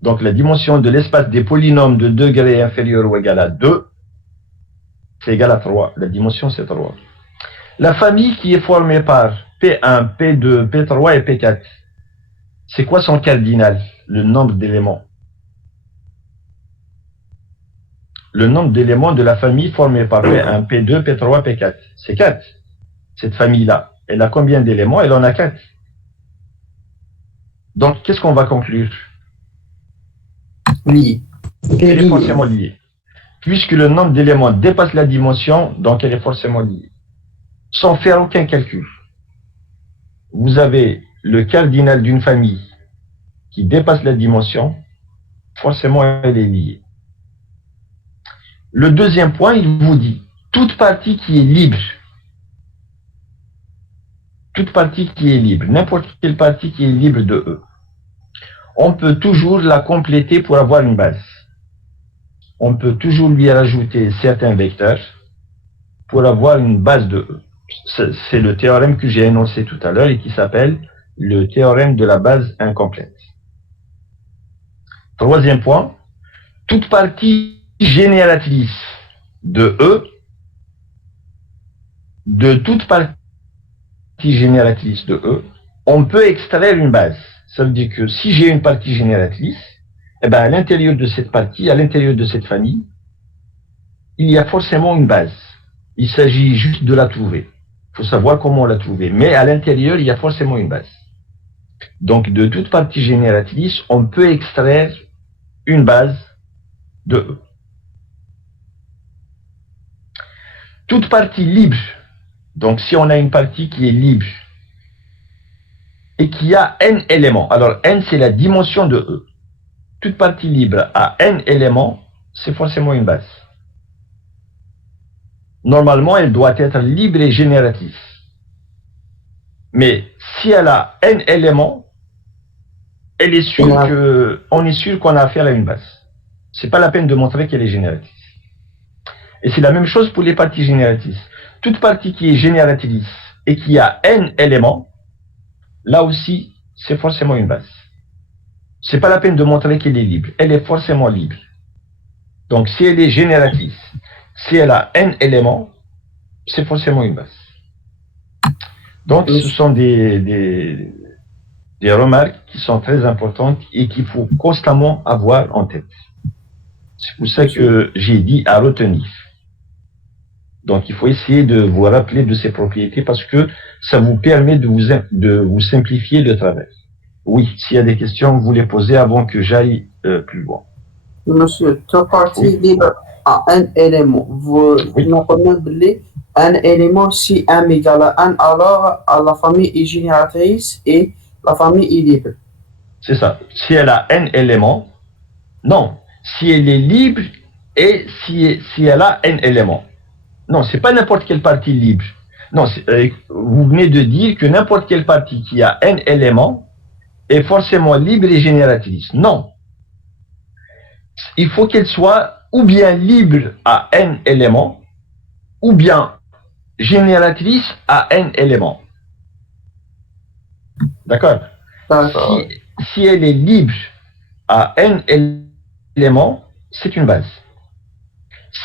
Donc, la dimension de l'espace des polynômes de degré inférieur ou égal à 2, c'est égal à 3. La dimension, c'est 3. La famille qui est formée par P1, P2, P3 et P4, c'est quoi son cardinal, le nombre d'éléments? Le nombre d'éléments de la famille formée par P1, P2, P3, P4, c'est 4. Cette famille-là, elle a combien d'éléments? Elle en a 4. Donc, qu'est-ce qu'on va conclure? Lié. Elle est forcément liée. Puisque le nombre d'éléments dépasse la dimension, donc elle est forcément liée. Sans faire aucun calcul. Vous avez le cardinal d'une famille qui dépasse la dimension, forcément elle est liée. Le deuxième point, il vous dit, toute partie qui est libre, n'importe quelle partie qui est libre de E, on peut toujours la compléter pour avoir une base. On peut toujours lui rajouter certains vecteurs pour avoir une base de E. C'est le théorème que j'ai énoncé tout à l'heure et qui s'appelle le théorème de la base incomplète. Troisième point, toute partie génératrice de E, de toute partie génératrice de E, on peut extraire une base. Ça veut dire que si j'ai une partie génératrice, eh ben à l'intérieur de cette partie, à l'intérieur de cette famille, il y a forcément une base. Il s'agit juste de la trouver. Il faut savoir comment la trouver. Mais à l'intérieur, il y a forcément une base. Donc, de toute partie génératrice, on peut extraire une base de E. Toute partie libre, donc si on a une partie qui est libre et qui a n éléments, alors n c'est la dimension de E. Toute partie libre à n éléments, c'est forcément une base. Normalement, elle doit être libre et génératrice. Mais si elle a n éléments, on est sûr qu'on a affaire à une base. C'est pas la peine de montrer qu'elle est génératrice. Et c'est la même chose pour les parties génératrices. Toute partie qui est génératrice et qui a n éléments, là aussi, c'est forcément une base. C'est pas la peine de montrer qu'elle est libre. Elle est forcément libre. Donc, si elle est génératrice, si elle a n éléments, c'est forcément une base. Donc, ce sont des remarques qui sont très importantes et qu'il faut constamment avoir en tête. C'est pour ça que j'ai dit à retenir. Donc, il faut essayer de vous rappeler de ces propriétés parce que ça vous permet de vous simplifier le travail. Oui, s'il y a des questions, vous les posez avant que j'aille plus loin. Monsieur, toute partie libre à un élément. Vous nous remettez un élément, si M égale à 1, alors la famille est génératrice et la famille est libre. C'est ça. Si elle a n éléments, non. Si elle est libre et si elle a n éléments. Non, c'est pas n'importe quelle partie libre. Non, vous venez de dire que n'importe quelle partie qui a n éléments est forcément libre et génératrice. Non. Il faut qu'elle soit ou bien libre à n éléments, ou bien génératrice à n éléments. D'accord? D'accord. Si elle est libre à n éléments, c'est une base.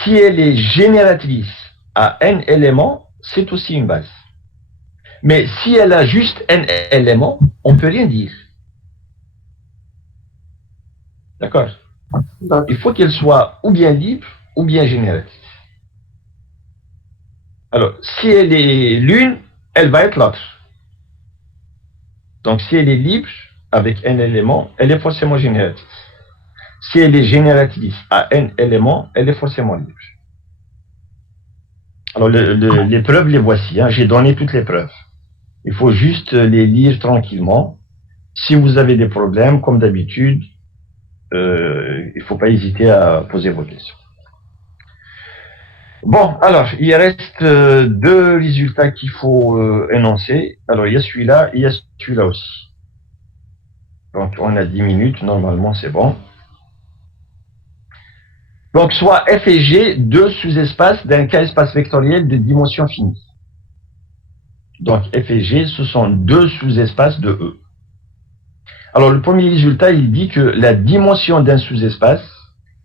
Si elle est génératrice à n éléments, c'est aussi une base. Mais si elle a juste n éléments, on ne peut rien dire. D'accord? D'accord. Il faut qu'elle soit ou bien libre ou bien génératrice. Alors, si elle est l'une, elle va être l'autre. Donc, si elle est libre avec n éléments, elle est forcément génératrice. Si elle est génératrice à n éléments, elle est forcément libre. Alors, les preuves, les voici. Hein. J'ai donné toutes les preuves. Il faut juste les lire tranquillement. Si vous avez des problèmes, comme d'habitude, il ne faut pas hésiter à poser vos questions. Bon, alors, il reste deux résultats qu'il faut énoncer. Alors, il y a celui-là et il y a celui-là aussi. Donc, on a 10 minutes. Normalement, c'est bon. Donc, soit F et G, deux sous-espaces d'un K-espace vectoriel de dimension finie. Donc, F et G, ce sont deux sous-espaces de E. Alors, le premier résultat, il dit que la dimension d'un sous-espace,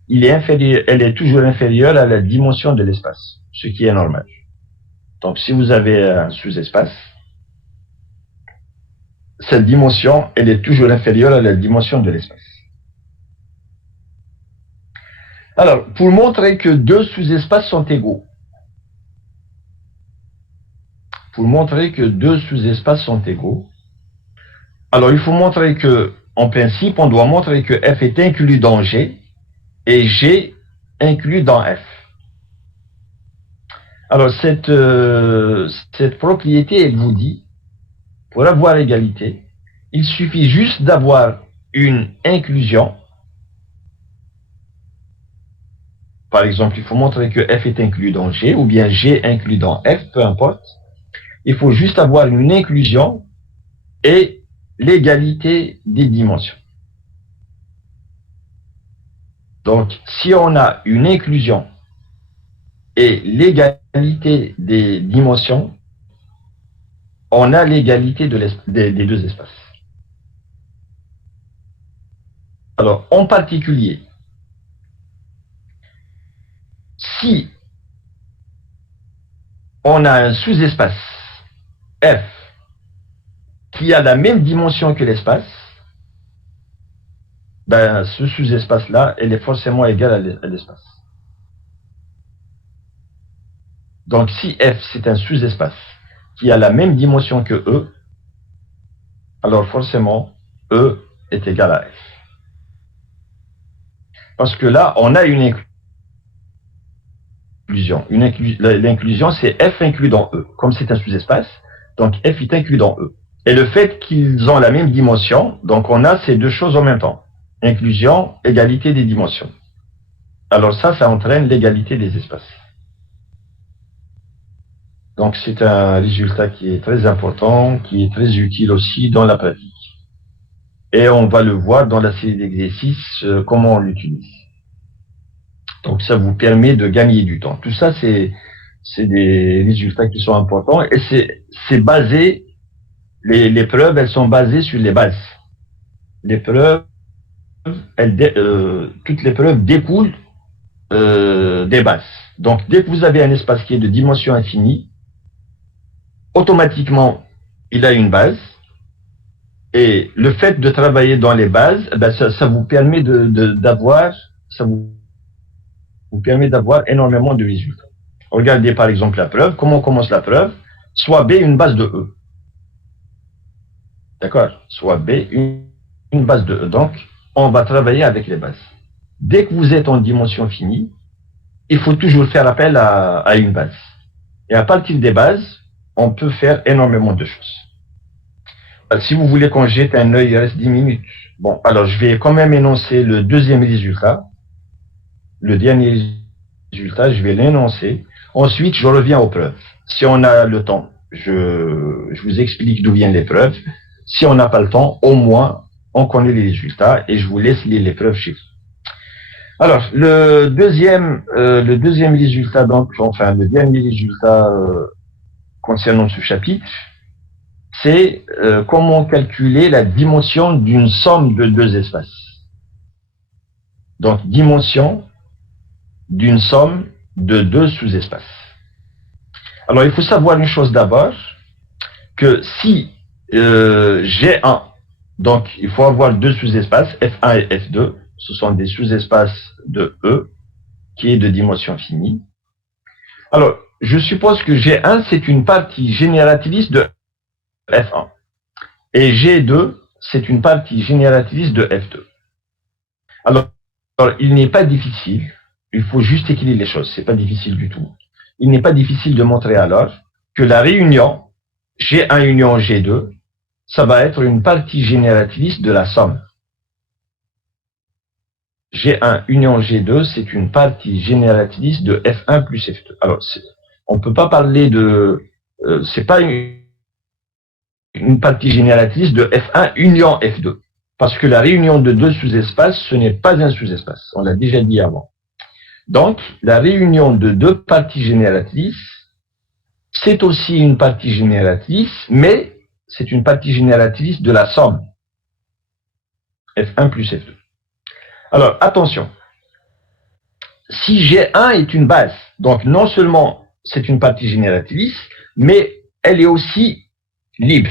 elle est toujours inférieure à la dimension de l'espace, ce qui est normal. Donc, si vous avez un sous-espace, cette dimension, elle est toujours inférieure à la dimension de l'espace. Alors, pour montrer que deux sous-espaces sont égaux, alors il faut montrer que, en principe, on doit montrer que F est inclus dans G et G inclus dans F. Alors, cette propriété, elle vous dit, pour avoir égalité, il suffit juste d'avoir une inclusion. Par exemple, il faut montrer que F est inclus dans G, ou bien G inclus dans F, peu importe. Il faut juste avoir une inclusion et l'égalité des dimensions. Donc, si on a une inclusion et l'égalité des dimensions, on a l'égalité des deux espaces. Alors, en particulier, si on a un sous-espace F qui a la même dimension que l'espace, ben, ce sous-espace-là, elle est forcément égale à l'espace. Donc, si F, c'est un sous-espace qui a la même dimension que E, alors forcément, E est égal à F. Parce que là, on a une inclusion. L'inclusion, c'est F inclus dans E. Comme c'est un sous-espace, donc F est inclus dans E. Et le fait qu'ils ont la même dimension, donc on a ces deux choses en même temps. Inclusion, égalité des dimensions. Alors ça entraîne l'égalité des espaces. Donc c'est un résultat qui est très important, qui est très utile aussi dans la pratique. Et on va le voir dans la série d'exercices, comment on l'utilise. Donc ça vous permet de gagner du temps. Tout ça, c'est des résultats qui sont importants et c'est basé, les preuves, elles sont basées sur les bases. Les preuves, toutes les preuves découlent des bases. Donc dès que vous avez un espace qui est de dimension infinie, automatiquement, il a une base. Et le fait de travailler dans les bases, ben ça vous permet d'avoir énormément de résultats. Regardez par exemple la preuve. Comment on commence la preuve? Soit B une base de E. D'accord? Soit B une base de E. Donc, on va travailler avec les bases. Dès que vous êtes en dimension finie, il faut toujours faire appel à une base. Et à partir des bases, on peut faire énormément de choses. Si vous voulez qu'on jette un œil, il reste 10 minutes. Bon, alors je vais quand même énoncer le deuxième résultat. Le dernier résultat, je vais l'énoncer. Ensuite, je reviens aux preuves. Si on a le temps, je vous explique d'où viennent les preuves. Si on n'a pas le temps, au moins, on connaît les résultats et je vous laisse lire les preuves chez vous. Alors, le deuxième résultat, donc, enfin, le dernier résultat concernant ce chapitre, c'est comment calculer la dimension d'une somme de deux espaces. Donc, dimension d'une somme de deux sous-espaces. Alors, il faut savoir une chose d'abord, que si G1, donc il faut avoir deux sous-espaces, F1 et F2, ce sont des sous-espaces de E, qui est de dimension finie. Alors, je suppose que G1, c'est une partie génératrice de F1. Et G2, c'est une partie génératrice de F2. Alors il n'est pas difficile, il faut juste équilibrer les choses, c'est pas difficile du tout. Il n'est pas difficile de montrer alors que la réunion G1 union G2, ça va être une partie génératrice de la somme. G1 union G2, c'est une partie génératrice de F1 plus F2. Alors, on ne peut pas parler de... c'est pas une partie génératrice de F1 union F2. Parce que la réunion de deux sous-espaces, ce n'est pas un sous-espace. On l'a déjà dit avant. Donc, la réunion de deux parties génératrices, c'est aussi une partie génératrice, mais c'est une partie génératrice de la somme. F1 plus F2. Alors, attention. Si G1 est une base, donc non seulement c'est une partie génératrice, mais elle est aussi libre.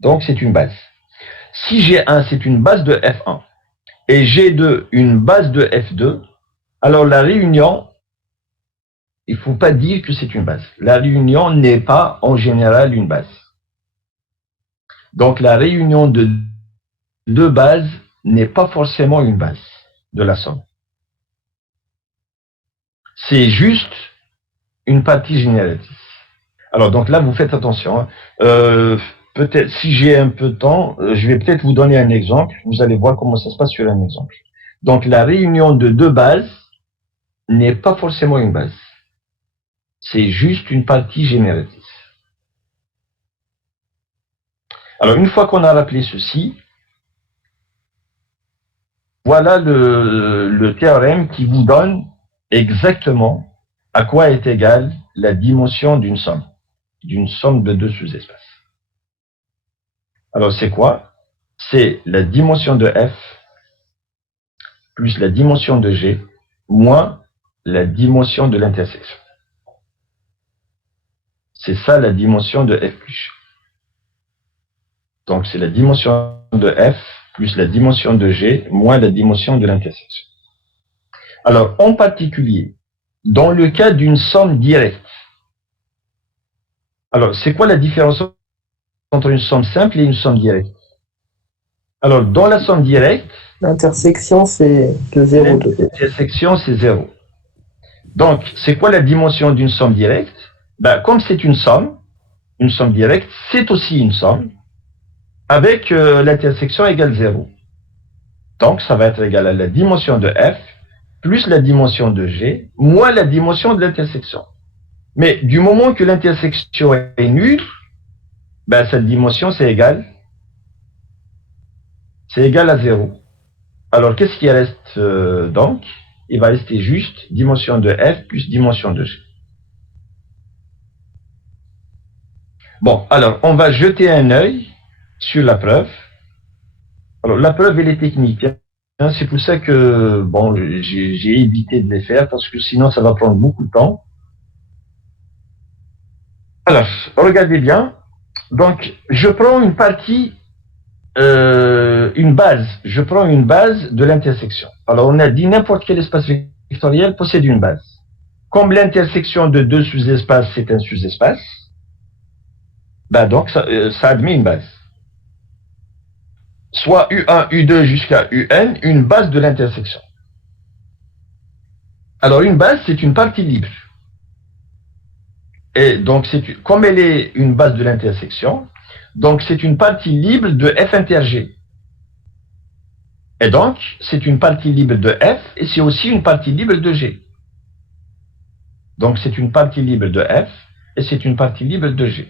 Donc, c'est une base. Si G1, c'est une base de F1, et G2, une base de F2, alors la réunion, il ne faut pas dire que c'est une base. La réunion n'est pas en général une base. Donc, la réunion de deux bases n'est pas forcément une base de la somme. C'est juste une partie génératrice. Alors, donc là, vous faites attention. Peut-être, si j'ai un peu de temps, je vais peut-être vous donner un exemple. Vous allez voir comment ça se passe sur un exemple. Donc, la réunion de deux bases n'est pas forcément une base. C'est juste une partie génératrice. Alors, une fois qu'on a rappelé ceci, voilà le théorème qui vous donne exactement à quoi est égale la dimension d'une somme de deux sous-espaces. Alors, c'est quoi? C'est la dimension de F plus la dimension de G moins la dimension de l'intersection. C'est ça la dimension de F plus G. Donc, c'est la dimension de F plus la dimension de G moins la dimension de l'intersection. Alors, en particulier, dans le cas d'une somme directe, alors, c'est quoi la différence entre une somme simple et une somme directe? Alors, dans la somme directe, L'intersection, c'est de 0. l'intersection, c'est 0. Donc, c'est quoi la dimension d'une somme directe? Ben, comme c'est une somme directe, c'est aussi une somme, avec l'intersection égale 0. Donc, ça va être égal à la dimension de F, plus la dimension de G, moins la dimension de l'intersection. Mais du moment que l'intersection est nulle, ben, cette dimension, c'est égal à 0. Alors, qu'est-ce qui reste donc? Il va rester juste dimension de F plus dimension de G. Bon, alors, on va jeter un œil sur la preuve. Alors, la preuve, elle est technique. C'est pour ça que, bon, j'ai évité de les faire, parce que sinon, ça va prendre beaucoup de temps. Alors, regardez bien. Donc, je prends une partie, je prends une base de l'intersection. Alors, on a dit n'importe quel espace vectoriel possède une base. Comme l'intersection de deux sous-espaces, c'est un sous-espace, ben donc, ça admet une base. Soit U1, U2 jusqu'à UN, une base de l'intersection. Alors, une base, c'est une partie libre. Et donc, comme elle est une base de l'intersection, donc c'est une partie libre de f inter g. Et donc, c'est une partie libre de f et c'est aussi une partie libre de g. Donc, c'est une partie libre de f et c'est une partie libre de g.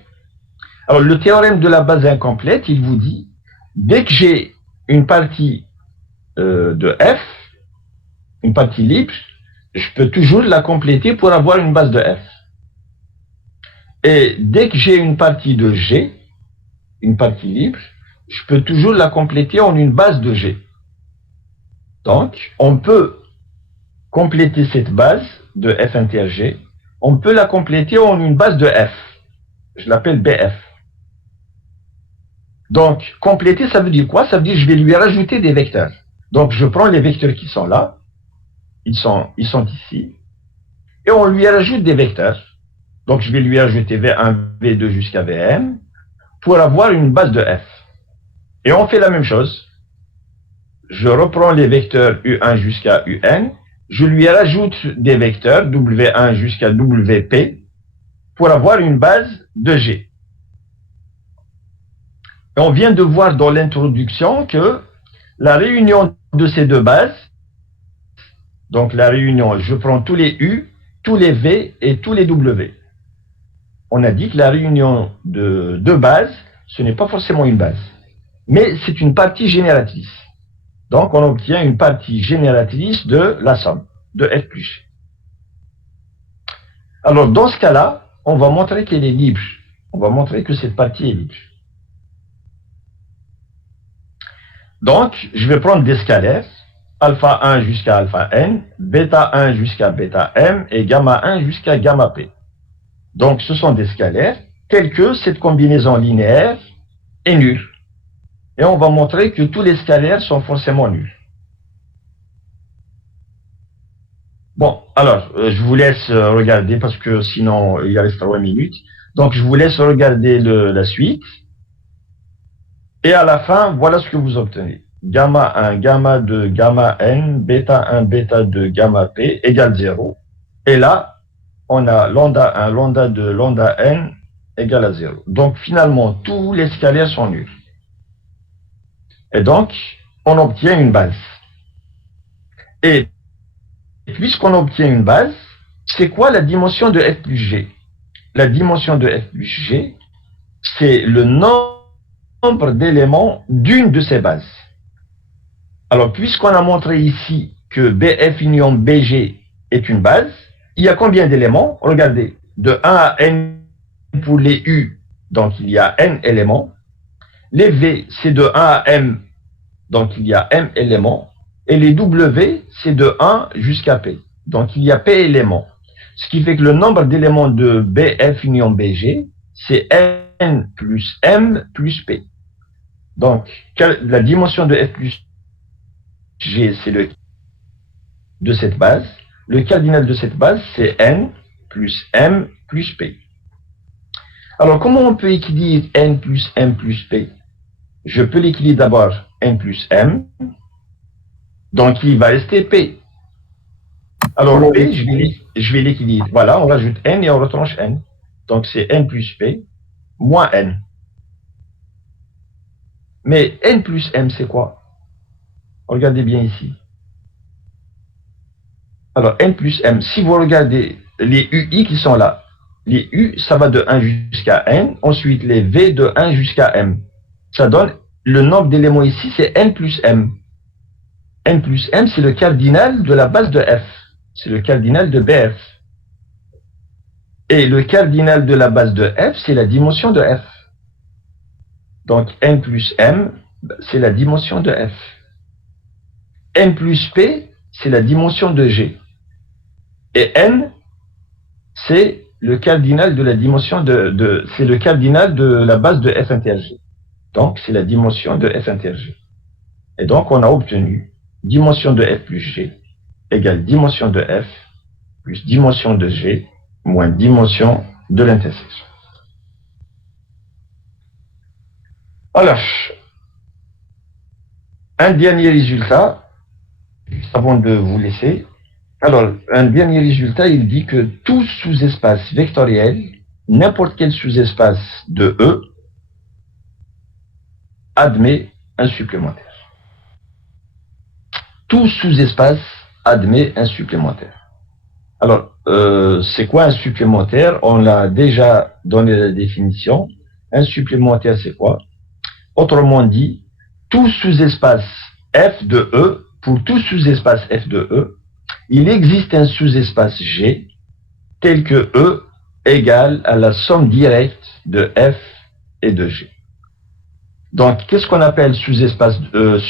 Alors, le théorème de la base incomplète, il vous dit, dès que j'ai une partie de f, une partie libre, je peux toujours la compléter pour avoir une base de f. Et dès que j'ai une partie de g, une partie libre, je peux toujours la compléter en une base de g. Donc, on peut compléter cette base de f inter g, on peut la compléter en une base de f. Je l'appelle bf. Donc, compléter, ça veut dire quoi? Ça veut dire que je vais lui rajouter des vecteurs. Donc, je prends les vecteurs qui sont là, ils sont ici, et on lui rajoute des vecteurs. Donc, je vais lui ajouter V1, V2 jusqu'à Vm pour avoir une base de f. Et on fait la même chose. Je reprends les vecteurs U1 jusqu'à UN, je lui rajoute des vecteurs W1 jusqu'à WP pour avoir une base de G. Et on vient de voir dans l'introduction que la réunion de ces deux bases, donc la réunion, je prends tous les U, tous les V et tous les W. On a dit que la réunion de deux bases, ce n'est pas forcément une base, mais c'est une partie génératrice. Donc, on obtient une partie génératrice de la somme de f plus g. Alors, dans ce cas-là, on va montrer qu'elle est libre. On va montrer que cette partie est libre. Donc, je vais prendre des scalaires, alpha 1 jusqu'à alpha n, bêta 1 jusqu'à bêta m et gamma 1 jusqu'à gamma p. Donc, ce sont des scalaires tels que cette combinaison linéaire est nulle. Et on va montrer que tous les scalaires sont forcément nuls. Bon, alors, je vous laisse regarder parce que sinon, il reste 3 minutes. Donc, je vous laisse regarder la suite. Et à la fin, voilà ce que vous obtenez. Gamma 1, gamma 2, gamma n, bêta 1, bêta 2, gamma p égale 0. Et là, on a lambda 1, lambda 2, lambda n égale à 0. Donc, finalement, tous les scalaires sont nuls. Et donc, on obtient une base. Et puisqu'on obtient une base, c'est quoi la dimension de f plus g? La dimension de f plus g, c'est le nombre d'éléments d'une de ces bases. Alors, puisqu'on a montré ici que bf union bg est une base, il y a combien d'éléments? Regardez, de 1 à n pour les u, donc il y a n éléments. Les v, c'est de 1 à m, donc il y a m éléments. Et les w, c'est de 1 jusqu'à p, donc il y a p éléments. Ce qui fait que le nombre d'éléments de bf union bg, c'est n plus m plus p. Donc, la dimension de f plus g, c'est le de cette base. Le cardinal de cette base, c'est n plus m plus p. Alors, comment on peut équilibrer n plus m plus p? Je peux l'équilibrer d'abord n plus m. Donc, il va rester p. Alors, p, je vais l'équilibrer. Voilà, on rajoute n et on retranche n. Donc, c'est n plus p moins n. Mais n plus m, c'est quoi? Regardez bien ici. Alors, n plus m, si vous regardez les ui qui sont là, les u, ça va de 1 jusqu'à n. Ensuite, les v de 1 jusqu'à m. Ça donne, le nombre d'éléments ici, c'est n plus m. N plus m, c'est le cardinal de la base de f. C'est le cardinal de bf. Et le cardinal de la base de f, c'est la dimension de f. Donc, n plus m, c'est la dimension de f. N plus p, c'est la dimension de g. Et n, c'est le cardinal de la dimension c'est le cardinal de la base de f inter g. Donc, c'est la dimension de f inter g. Et donc, on a obtenu dimension de f plus g égale dimension de f plus dimension de g moins dimension de l'intersection. Alors, un dernier résultat, avant de vous laisser. Alors, un dernier résultat, il dit que tout sous-espace vectoriel n'importe quel sous-espace de E admet un supplémentaire. Tout sous-espace admet un supplémentaire. Alors, c'est quoi un supplémentaire? On l'a déjà donné la définition. Un supplémentaire, c'est quoi? Autrement dit, tout sous-espace F de E, pour tout sous-espace F de E, il existe un sous-espace G tel que E égale à la somme directe de F et de G. Donc, qu'est-ce qu'on appelle sous-espace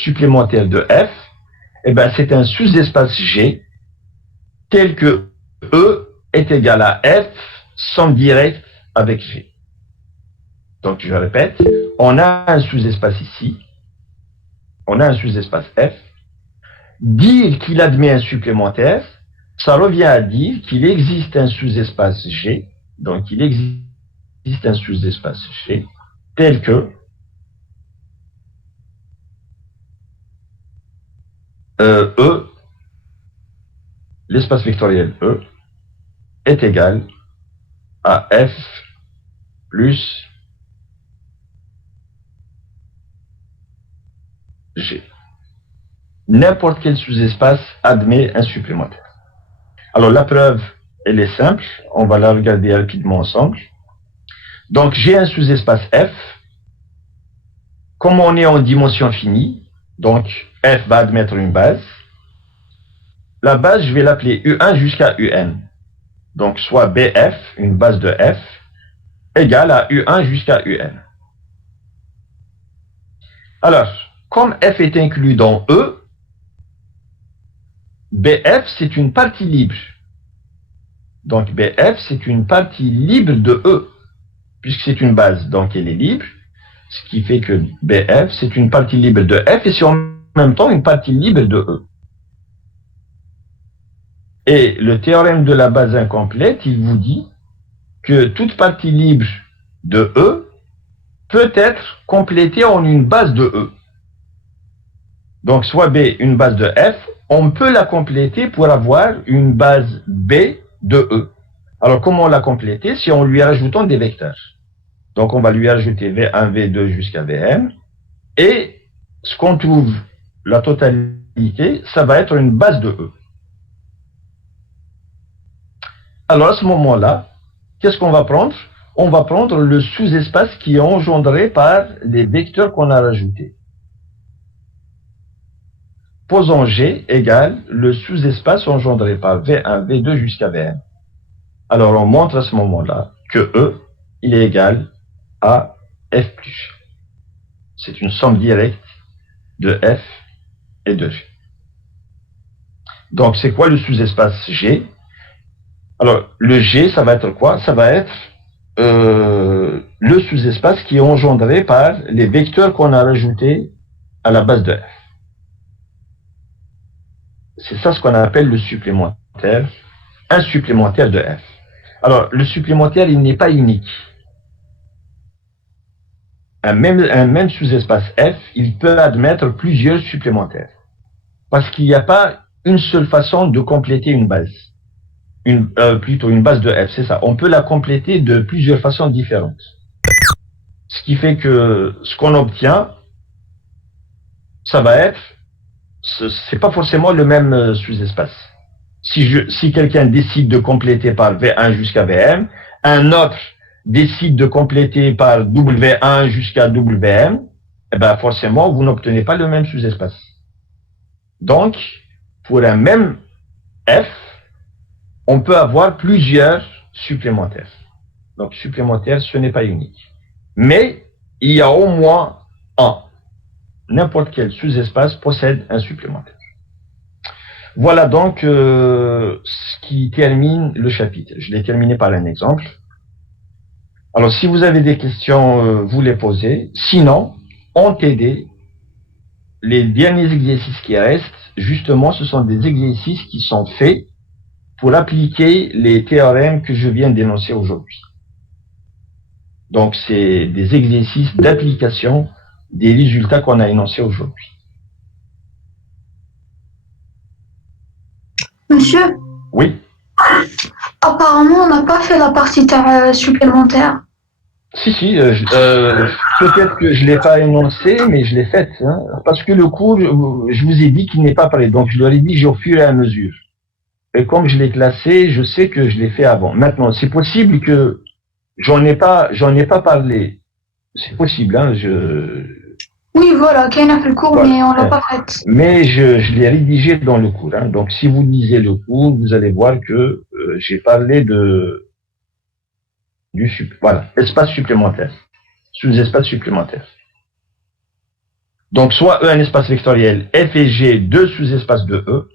supplémentaire de F? Eh bien, c'est un sous-espace G tel que E est égal à F, somme directe avec G. Donc, je répète, on a un sous-espace ici, on a un sous-espace F. Dire qu'il admet un supplémentaire, ça revient à dire qu'il existe un sous-espace G, donc il existe un sous-espace G tel que E, l'espace vectoriel E, est égal à F plus G. N'importe quel sous-espace admet un supplémentaire. Alors la preuve, elle est simple, on va la regarder rapidement ensemble. Donc j'ai un sous-espace F, comme on est en dimension finie, donc F va admettre une base. La base, je vais l'appeler U1 jusqu'à UN. Donc soit BF, une base de F, égale à U1 jusqu'à UN. Alors, comme F est inclus dans E, BF, c'est une partie libre. Donc BF, c'est une partie libre de E, puisque c'est une base, donc elle est libre, ce qui fait que BF, c'est une partie libre de F, et c'est en même temps une partie libre de E. Et le théorème de la base incomplète, il vous dit que toute partie libre de E peut être complétée en une base de E. Donc soit B, une base de F, on peut la compléter pour avoir une base B de E. Alors comment la compléter? Si on lui rajoutons des vecteurs. Donc on va lui ajouter V1, V2 jusqu'à Vm. Et ce qu'on trouve, la totalité, ça va être une base de E. Alors à ce moment-là, qu'est-ce qu'on va prendre? On va prendre le sous-espace qui est engendré par les vecteurs qu'on a rajoutés. Posons G égale le sous-espace engendré par V1, V2 jusqu'à Vm. Alors on montre à ce moment-là que E, il est égal à F plus G. C'est une somme directe de F et de G. Donc c'est quoi le sous-espace G? Alors le G, ça va être quoi? Ça va être le sous-espace qui est engendré par les vecteurs qu'on a rajoutés à la base de F. C'est ça ce qu'on appelle le supplémentaire, un supplémentaire de F. Alors, le supplémentaire, il n'est pas unique. Un même sous-espace F, il peut admettre plusieurs supplémentaires. Parce qu'il n'y a pas une seule façon de compléter une base. Plutôt une base de F, c'est ça. On peut la compléter de plusieurs façons différentes. Ce qui fait que ce qu'on obtient, ça va être, c'est pas forcément le même sous-espace. Si quelqu'un décide de compléter par V1 jusqu'à Vm, un autre décide de compléter par W1 jusqu'à Wm, eh ben forcément, vous n'obtenez pas le même sous-espace. Donc, pour un même F, on peut avoir plusieurs supplémentaires. Donc, supplémentaire, ce n'est pas unique. Mais, il y a au moins un. N'importe quel sous-espace possède un supplémentaire. Voilà donc ce qui termine le chapitre. Je l'ai terminé par un exemple. Alors, si vous avez des questions, vous les posez. Sinon, en TD, les derniers exercices qui restent, justement, ce sont des exercices qui sont faits pour appliquer les théorèmes que je viens d'énoncer aujourd'hui. Donc, c'est des exercices d'application des résultats qu'on a énoncés aujourd'hui. Monsieur, Oui. Apparemment, on n'a pas fait la partie supplémentaire. Si, peut-être que je l'ai pas énoncé, mais je l'ai faite, hein, parce que le cours, je vous ai dit qu'il n'est pas prêt, donc je leur ai dit au fur et à mesure. Et comme je l'ai classé, je sais que je l'ai fait avant. Maintenant, c'est possible que j'en ai pas parlé. C'est possible, hein, Oui, voilà, Ken a fait le cours, Voilà. mais on l'a pas fait. mais je l'ai rédigé dans le cours, hein. Donc, si vous lisez le cours, vous allez voir que j'ai parlé voilà, espace supplémentaire, sous-espace supplémentaire. Donc, soit E un espace vectoriel, F et G, deux sous-espaces de E.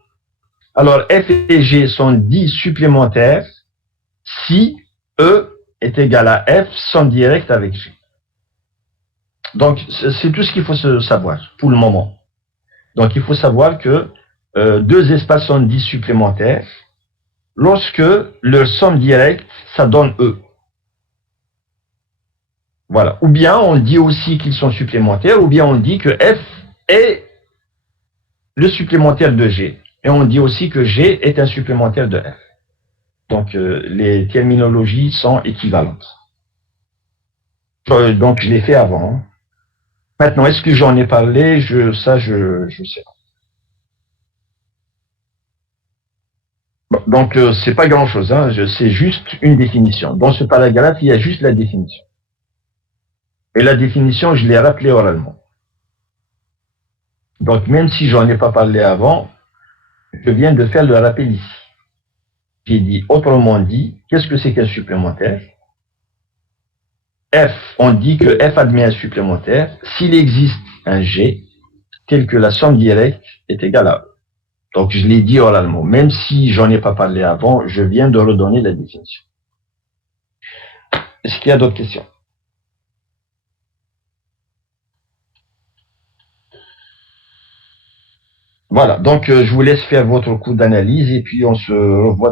Alors, F et G sont dits supplémentaires si E est égal à F somme directe avec G. Donc, c'est tout ce qu'il faut savoir pour le moment. Donc, il faut savoir que deux espaces sont dits supplémentaires lorsque leur somme directe, ça donne E. Voilà. Ou bien on dit aussi qu'ils sont supplémentaires, ou bien on dit que F est le supplémentaire de G. Et on dit aussi que G est un supplémentaire de F. Donc, les terminologies sont équivalentes. Donc, je l'ai fait avant. Maintenant, est-ce que j'en ai parlé? Je sais pas. Bon, donc, c'est pas grand-chose, hein. C'est juste une définition. Dans ce paragraphe, il y a juste la définition. Et la définition, je l'ai rappelée oralement. Donc, même si j'en ai pas parlé avant, je viens de faire le rappel ici. J'ai dit, autrement dit, qu'est-ce que c'est qu'un supplémentaire? F, on dit que F admet un supplémentaire s'il existe un G tel que la somme directe est égale à E. Donc, je l'ai dit oralement. Même si j'en ai pas parlé avant, je viens de redonner la définition. Est-ce qu'il y a d'autres questions? Voilà. Donc, je vous laisse faire votre cours d'analyse et puis on se revoit.